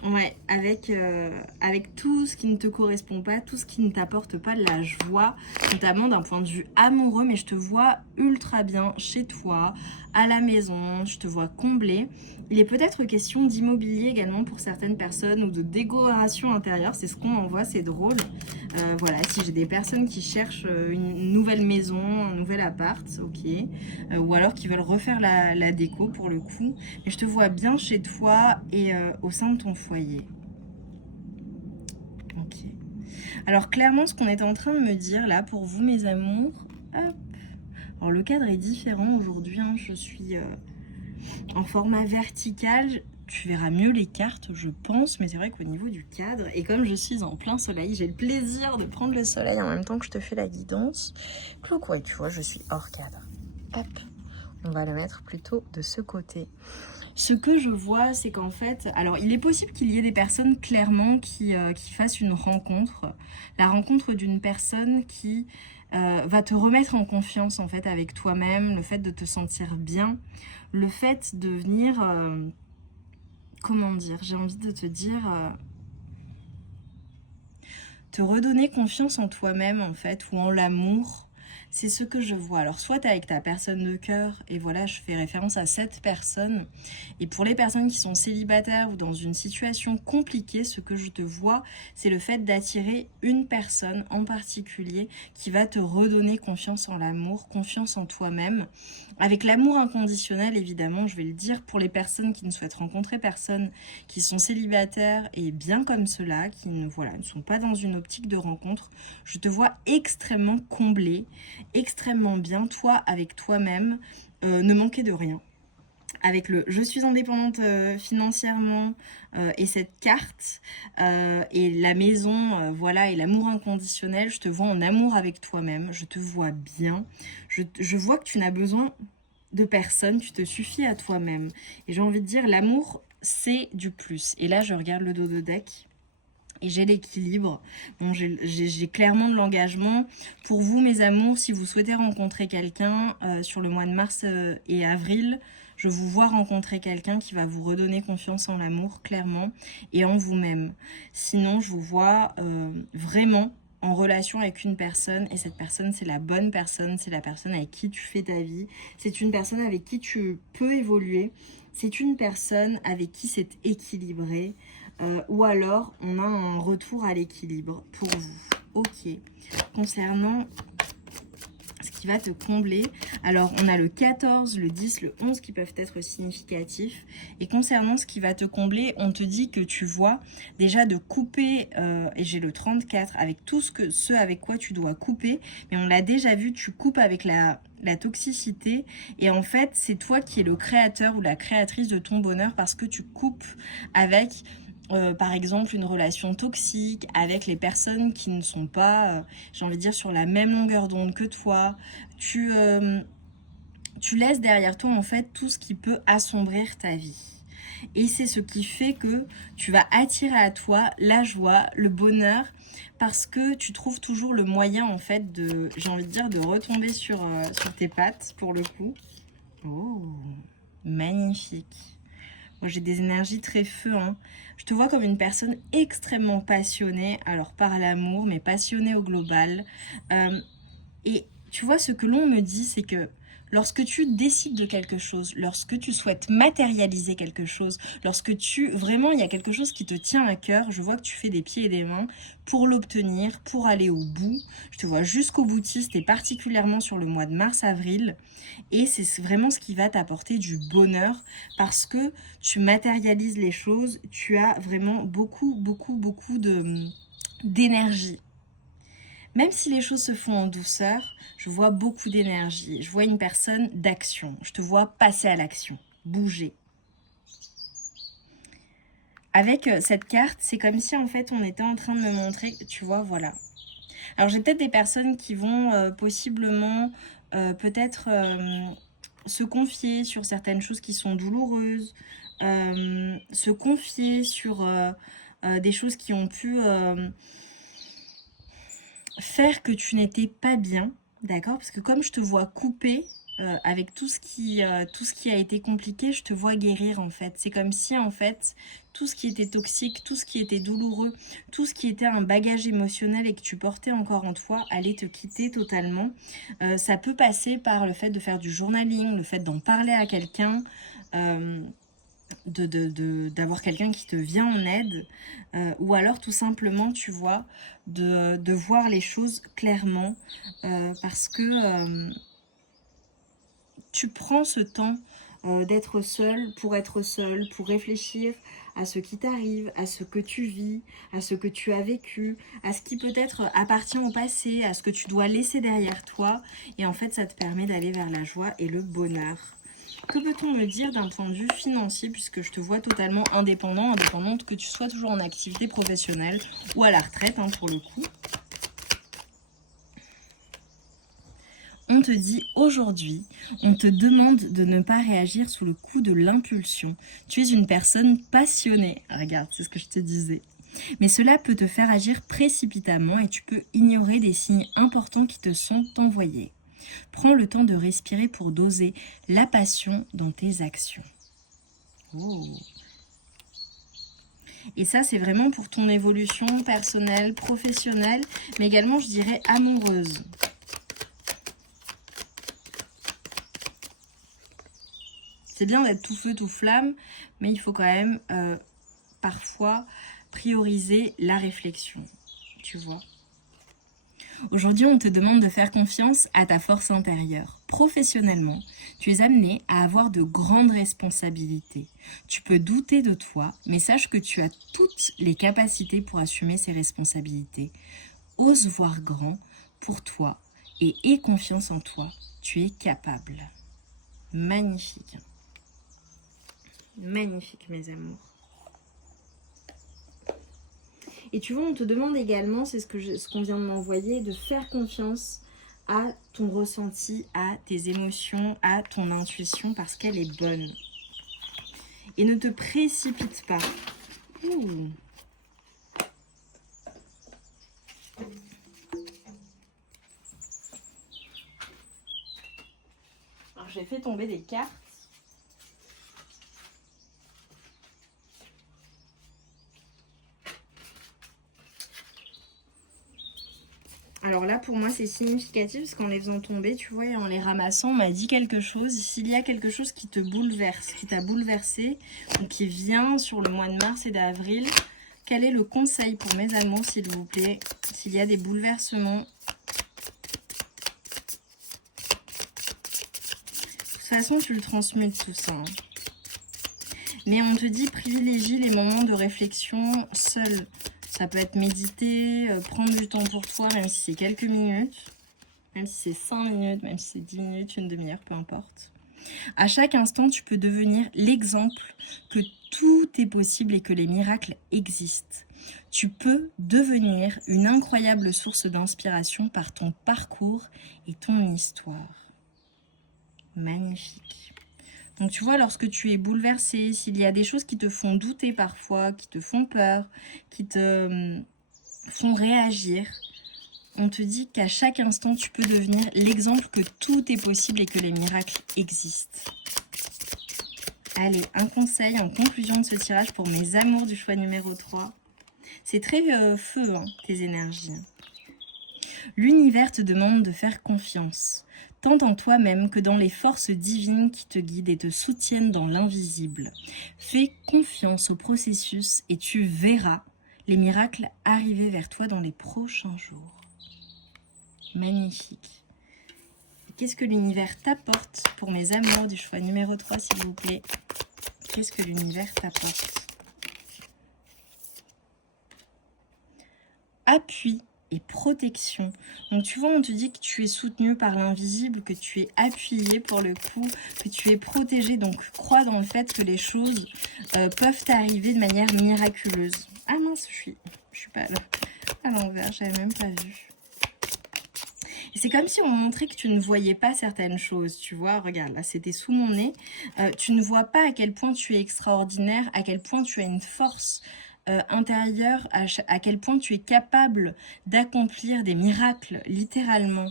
Ouais, avec tout ce qui ne te correspond pas, tout ce qui ne t'apporte pas de la joie, notamment d'un point de vue amoureux, mais je te vois ultra bien chez toi, à la maison, je te vois comblé. Il est peut-être question d'immobilier également pour certaines personnes ou de décoration intérieure, c'est ce qu'on m'envoie, c'est drôle. Voilà, si j'ai des personnes qui cherchent une nouvelle maison, un nouvel appart, ok, ou alors qui veulent refaire la déco pour le coup, mais je te vois bien chez toi et au sein de ton foyer. Ok. Alors clairement, ce qu'on est en train de me dire là pour vous, mes amours, hop. Alors le cadre est différent aujourd'hui, hein, je suis en format vertical. Tu verras mieux les cartes, je pense, mais c'est vrai qu'au niveau du cadre, et comme je suis en plein soleil, j'ai le plaisir de prendre le soleil en même temps que je te fais la guidance. Donc ouais, tu vois, je suis hors cadre. Hop, on va le mettre plutôt de ce côté. Ce que je vois, c'est qu'en fait, alors il est possible qu'il y ait des personnes clairement qui fassent une rencontre, la rencontre d'une personne qui va te remettre en confiance en fait avec toi-même, le fait de te sentir bien, le fait de venir, comment dire, j'ai envie de te dire, te redonner confiance en toi-même en fait, ou en l'amour. C'est ce que je vois. Alors soit t'es avec ta personne de cœur, et voilà, je fais référence à cette personne. Et pour les personnes qui sont célibataires ou dans une situation compliquée, ce que je te vois, c'est le fait d'attirer une personne en particulier qui va te redonner confiance en l'amour, confiance en toi-même. Avec l'amour inconditionnel, évidemment, je vais le dire, pour les personnes qui ne souhaitent rencontrer personne, qui sont célibataires et bien comme cela, qui ne, voilà, ne sont pas dans une optique de rencontre, je te vois extrêmement comblé, extrêmement bien, toi avec toi-même, ne manquer de rien. Avec le je suis indépendante financièrement et cette carte et la maison, voilà, et l'amour inconditionnel, je te vois en amour avec toi-même, je te vois bien, je vois que tu n'as besoin de personne, tu te suffis à toi-même. Et j'ai envie de dire, l'amour, c'est du plus. Et là, je regarde le dos de deck et j'ai l'équilibre. Bon, j'ai clairement de l'engagement. Pour vous, mes amours, si vous souhaitez rencontrer quelqu'un sur le mois de mars et avril, je vous vois rencontrer quelqu'un qui va vous redonner confiance en l'amour, clairement, et en vous-même. Sinon, je vous vois vraiment en relation avec une personne, et cette personne, c'est la bonne personne, c'est la personne avec qui tu fais ta vie, c'est une personne avec qui tu peux évoluer, c'est une personne avec qui c'est équilibré, ou alors on a un retour à l'équilibre pour vous. Ok. Concernant ce qui va te combler, alors on a le 14, le 10, le 11 qui peuvent être significatifs. Et concernant ce qui va te combler, on te dit que tu vois déjà de couper, et j'ai le 34, avec tout ce avec quoi tu dois couper. Mais on l'a déjà vu, tu coupes avec la toxicité, et en fait c'est toi qui es le créateur ou la créatrice de ton bonheur, parce que tu coupes avec par exemple une relation toxique, avec les personnes qui ne sont pas, j'ai envie de dire, sur la même longueur d'onde que toi. Tu laisses derrière toi en fait tout ce qui peut assombrir ta vie. Et c'est ce qui fait que tu vas attirer à toi la joie, le bonheur, parce que tu trouves toujours le moyen en fait de, j'ai envie de dire, de retomber sur tes pattes pour le coup. Oh, magnifique. Moi, j'ai des énergies très feu, hein. Je te vois comme une personne extrêmement passionnée, alors par l'amour, mais passionnée au global. Et tu vois, ce que l'on me dit, c'est que lorsque tu décides de quelque chose, lorsque tu souhaites matérialiser quelque chose, lorsque vraiment, il y a quelque chose qui te tient à cœur, je vois que tu fais des pieds et des mains pour l'obtenir, pour aller au bout. Je te vois jusqu'au boutiste, et particulièrement sur le mois de mars-avril. Et c'est vraiment ce qui va t'apporter du bonheur, parce que tu matérialises les choses, tu as vraiment beaucoup d'énergie. Même si les choses se font en douceur, je vois beaucoup d'énergie. Je vois une personne d'action. Je te vois passer à l'action, bouger. Avec cette carte, c'est comme si en fait on était en train de me montrer, tu vois, voilà. Alors j'ai peut-être des personnes qui vont possiblement peut-être se confier sur certaines choses qui sont douloureuses, se confier sur des choses qui ont pu faire que tu n'étais pas bien, d'accord? Parce que comme je te vois couper avec tout ce qui a été compliqué, je te vois guérir en fait. C'est comme si en fait tout ce qui était toxique, tout ce qui était douloureux, tout ce qui était un bagage émotionnel et que tu portais encore en toi allait te quitter totalement. Ça peut passer par le fait de faire du journaling, le fait d'en parler à quelqu'un, d'avoir quelqu'un qui te vient en aide, ou alors tout simplement, tu vois, de voir les choses clairement, parce que tu prends ce temps d'être seul, pour réfléchir à ce qui t'arrive, à ce que tu vis, à ce que tu as vécu, à ce qui peut-être appartient au passé, à ce que tu dois laisser derrière toi. Et en fait, ça te permet d'aller vers la joie et le bonheur. Que peut-on me dire d'un point de vue financier, puisque je te vois totalement indépendante, que tu sois toujours en activité professionnelle ou à la retraite, hein, pour le coup. On te dit aujourd'hui, on te demande de ne pas réagir sous le coup de l'impulsion. Tu es une personne passionnée. Regarde, c'est ce que je te disais. Mais cela peut te faire agir précipitamment et tu peux ignorer des signes importants qui te sont envoyés. Prends le temps de respirer pour doser la passion dans tes actions. Oh. Et ça, c'est vraiment pour ton évolution personnelle, professionnelle, mais également, je dirais, amoureuse. C'est bien d'être tout feu, tout flamme, mais il faut quand même parfois prioriser la réflexion, tu vois. Aujourd'hui, on te demande de faire confiance à ta force intérieure. Professionnellement, tu es amené à avoir de grandes responsabilités. Tu peux douter de toi, mais sache que tu as toutes les capacités pour assumer ces responsabilités. Ose voir grand pour toi et aie confiance en toi. Tu es capable. Magnifique. Magnifique, mes amours. Et tu vois, on te demande également, c'est ce qu'on vient de m'envoyer, de faire confiance à ton ressenti, à tes émotions, à ton intuition, parce qu'elle est bonne. Et ne te précipite pas. Ouh. Alors, j'ai fait tomber des cartes. Alors là, pour moi, c'est significatif parce qu'en les faisant tomber, tu vois, et en les ramassant, on m'a dit quelque chose. S'il y a quelque chose qui te bouleverse, qui t'a bouleversé, ou qui vient sur le mois de mars et d'avril, quel est le conseil pour mes amours, s'il vous plaît, s'il y a des bouleversements? De toute façon, tu le transmutes tout ça. Hein. Mais on te dit, privilégie les moments de réflexion seul. Ça peut être méditer, prendre du temps pour toi, même si c'est quelques minutes, même si c'est 5 minutes, même si c'est 10 minutes, une demi-heure, peu importe. À chaque instant, tu peux devenir l'exemple que tout est possible et que les miracles existent. Tu peux devenir une incroyable source d'inspiration par ton parcours et ton histoire. Magnifique. Donc tu vois, lorsque tu es bouleversé, s'il y a des choses qui te font douter parfois, qui te font peur, qui te font réagir, on te dit qu'à chaque instant, tu peux devenir l'exemple que tout est possible et que les miracles existent. Allez, un conseil en conclusion de ce tirage pour mes amours du choix numéro 3. C'est très feu, hein, tes énergies. L'univers te demande de faire confiance, tant en toi-même que dans les forces divines qui te guident et te soutiennent dans l'invisible. Fais confiance au processus et tu verras les miracles arriver vers toi dans les prochains jours. Magnifique. Qu'est-ce que l'univers t'apporte pour mes amours du choix numéro 3, s'il vous plaît? Qu'est-ce que l'univers t'apporte? Appui et protection. Donc tu vois, on te dit que tu es soutenu par l'invisible, que tu es appuyé pour le coup, que tu es protégé. Donc crois dans le fait que les choses peuvent arriver de manière miraculeuse. Ah mince, je suis pas là à l'envers, j'avais même pas vu. Et c'est comme si on montrait que tu ne voyais pas certaines choses, tu vois. Regarde, là, c'était sous mon nez. Tu ne vois pas à quel point tu es extraordinaire, à quel point tu as une force intérieure, à quel point tu es capable d'accomplir des miracles, littéralement.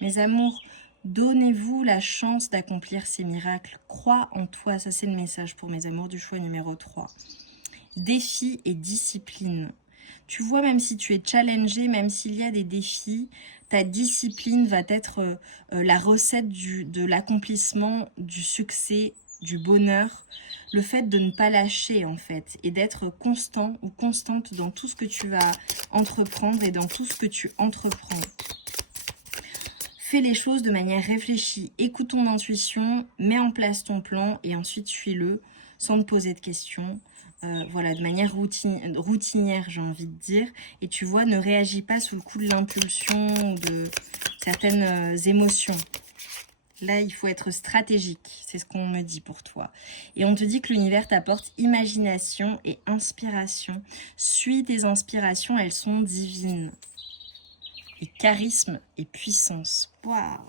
Mes amours, donnez-vous la chance d'accomplir ces miracles. Crois en toi, ça c'est le message pour mes amours du choix numéro 3. Défi et discipline. Tu vois, même si tu es challengé, même s'il y a des défis, ta discipline va être la recette de l'accomplissement, du succès, du bonheur. Le fait de ne pas lâcher, en fait, et d'être constant ou constante dans tout ce que tu vas entreprendre et dans tout ce que tu entreprends. Fais les choses de manière réfléchie, écoute ton intuition, mets en place ton plan et ensuite suis-le sans te poser de questions. Voilà, de manière routinière, j'ai envie de dire. Et tu vois, ne réagis pas sous le coup de l'impulsion ou de certaines émotions. Là, il faut être stratégique, c'est ce qu'on me dit pour toi. Et on te dit que l'univers t'apporte imagination et inspiration. Suis tes inspirations, elles sont divines. Et charisme et puissance. Waouh!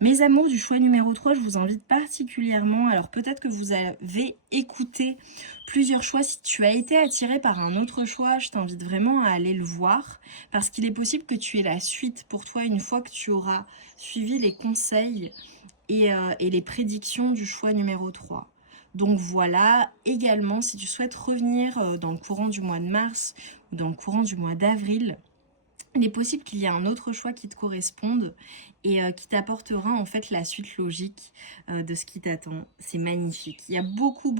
Mes amours du choix numéro 3, je vous invite particulièrement, alors peut-être que vous avez écouté plusieurs choix, si tu as été attiré par un autre choix, je t'invite vraiment à aller le voir, parce qu'il est possible que tu aies la suite pour toi une fois que tu auras suivi les conseils et les prédictions du choix numéro 3. Donc voilà, également, si tu souhaites revenir dans le courant du mois de mars ou dans le courant du mois d'avril, il est possible qu'il y ait un autre choix qui te corresponde et qui t'apportera en fait la suite logique de ce qui t'attend. C'est magnifique. Il y a beaucoup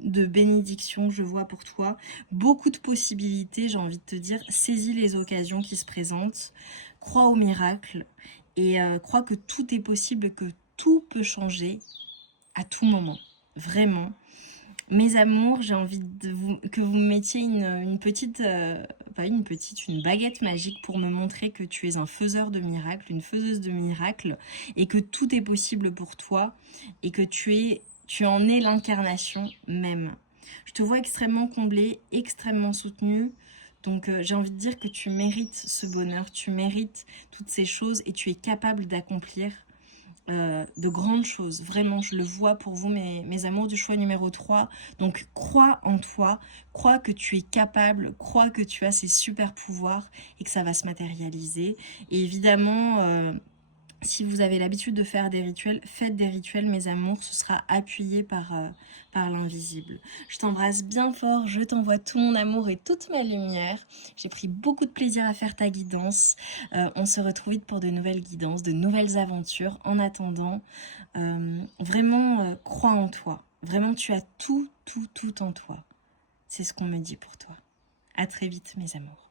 de bénédictions, je vois pour toi. Beaucoup de possibilités, j'ai envie de te dire. Saisis les occasions qui se présentent. Crois au miracle et crois que tout est possible, que tout peut changer à tout moment. Vraiment. Mes amours, j'ai envie que vous me mettiez une petite, pas une petite, une baguette magique pour me montrer que tu es un faiseur de miracles, une faiseuse de miracles, et que tout est possible pour toi, et que tu en es l'incarnation même. Je te vois extrêmement comblée, extrêmement soutenue, donc j'ai envie de dire que tu mérites ce bonheur, tu mérites toutes ces choses, et tu es capable d'accomplir de grandes choses. Vraiment, je le vois pour vous, mes amours du choix numéro 3. Donc, crois en toi, crois que tu es capable, crois que tu as ces super pouvoirs et que ça va se matérialiser. Et évidemment, si vous avez l'habitude de faire des rituels, faites des rituels, mes amours, ce sera appuyé par l'invisible. Je t'embrasse bien fort, je t'envoie tout mon amour et toute ma lumière. J'ai pris beaucoup de plaisir à faire ta guidance. On se retrouve vite pour de nouvelles guidances, de nouvelles aventures. En attendant, vraiment, crois en toi. Vraiment, tu as tout en toi. C'est ce qu'on me dit pour toi. À très vite, mes amours.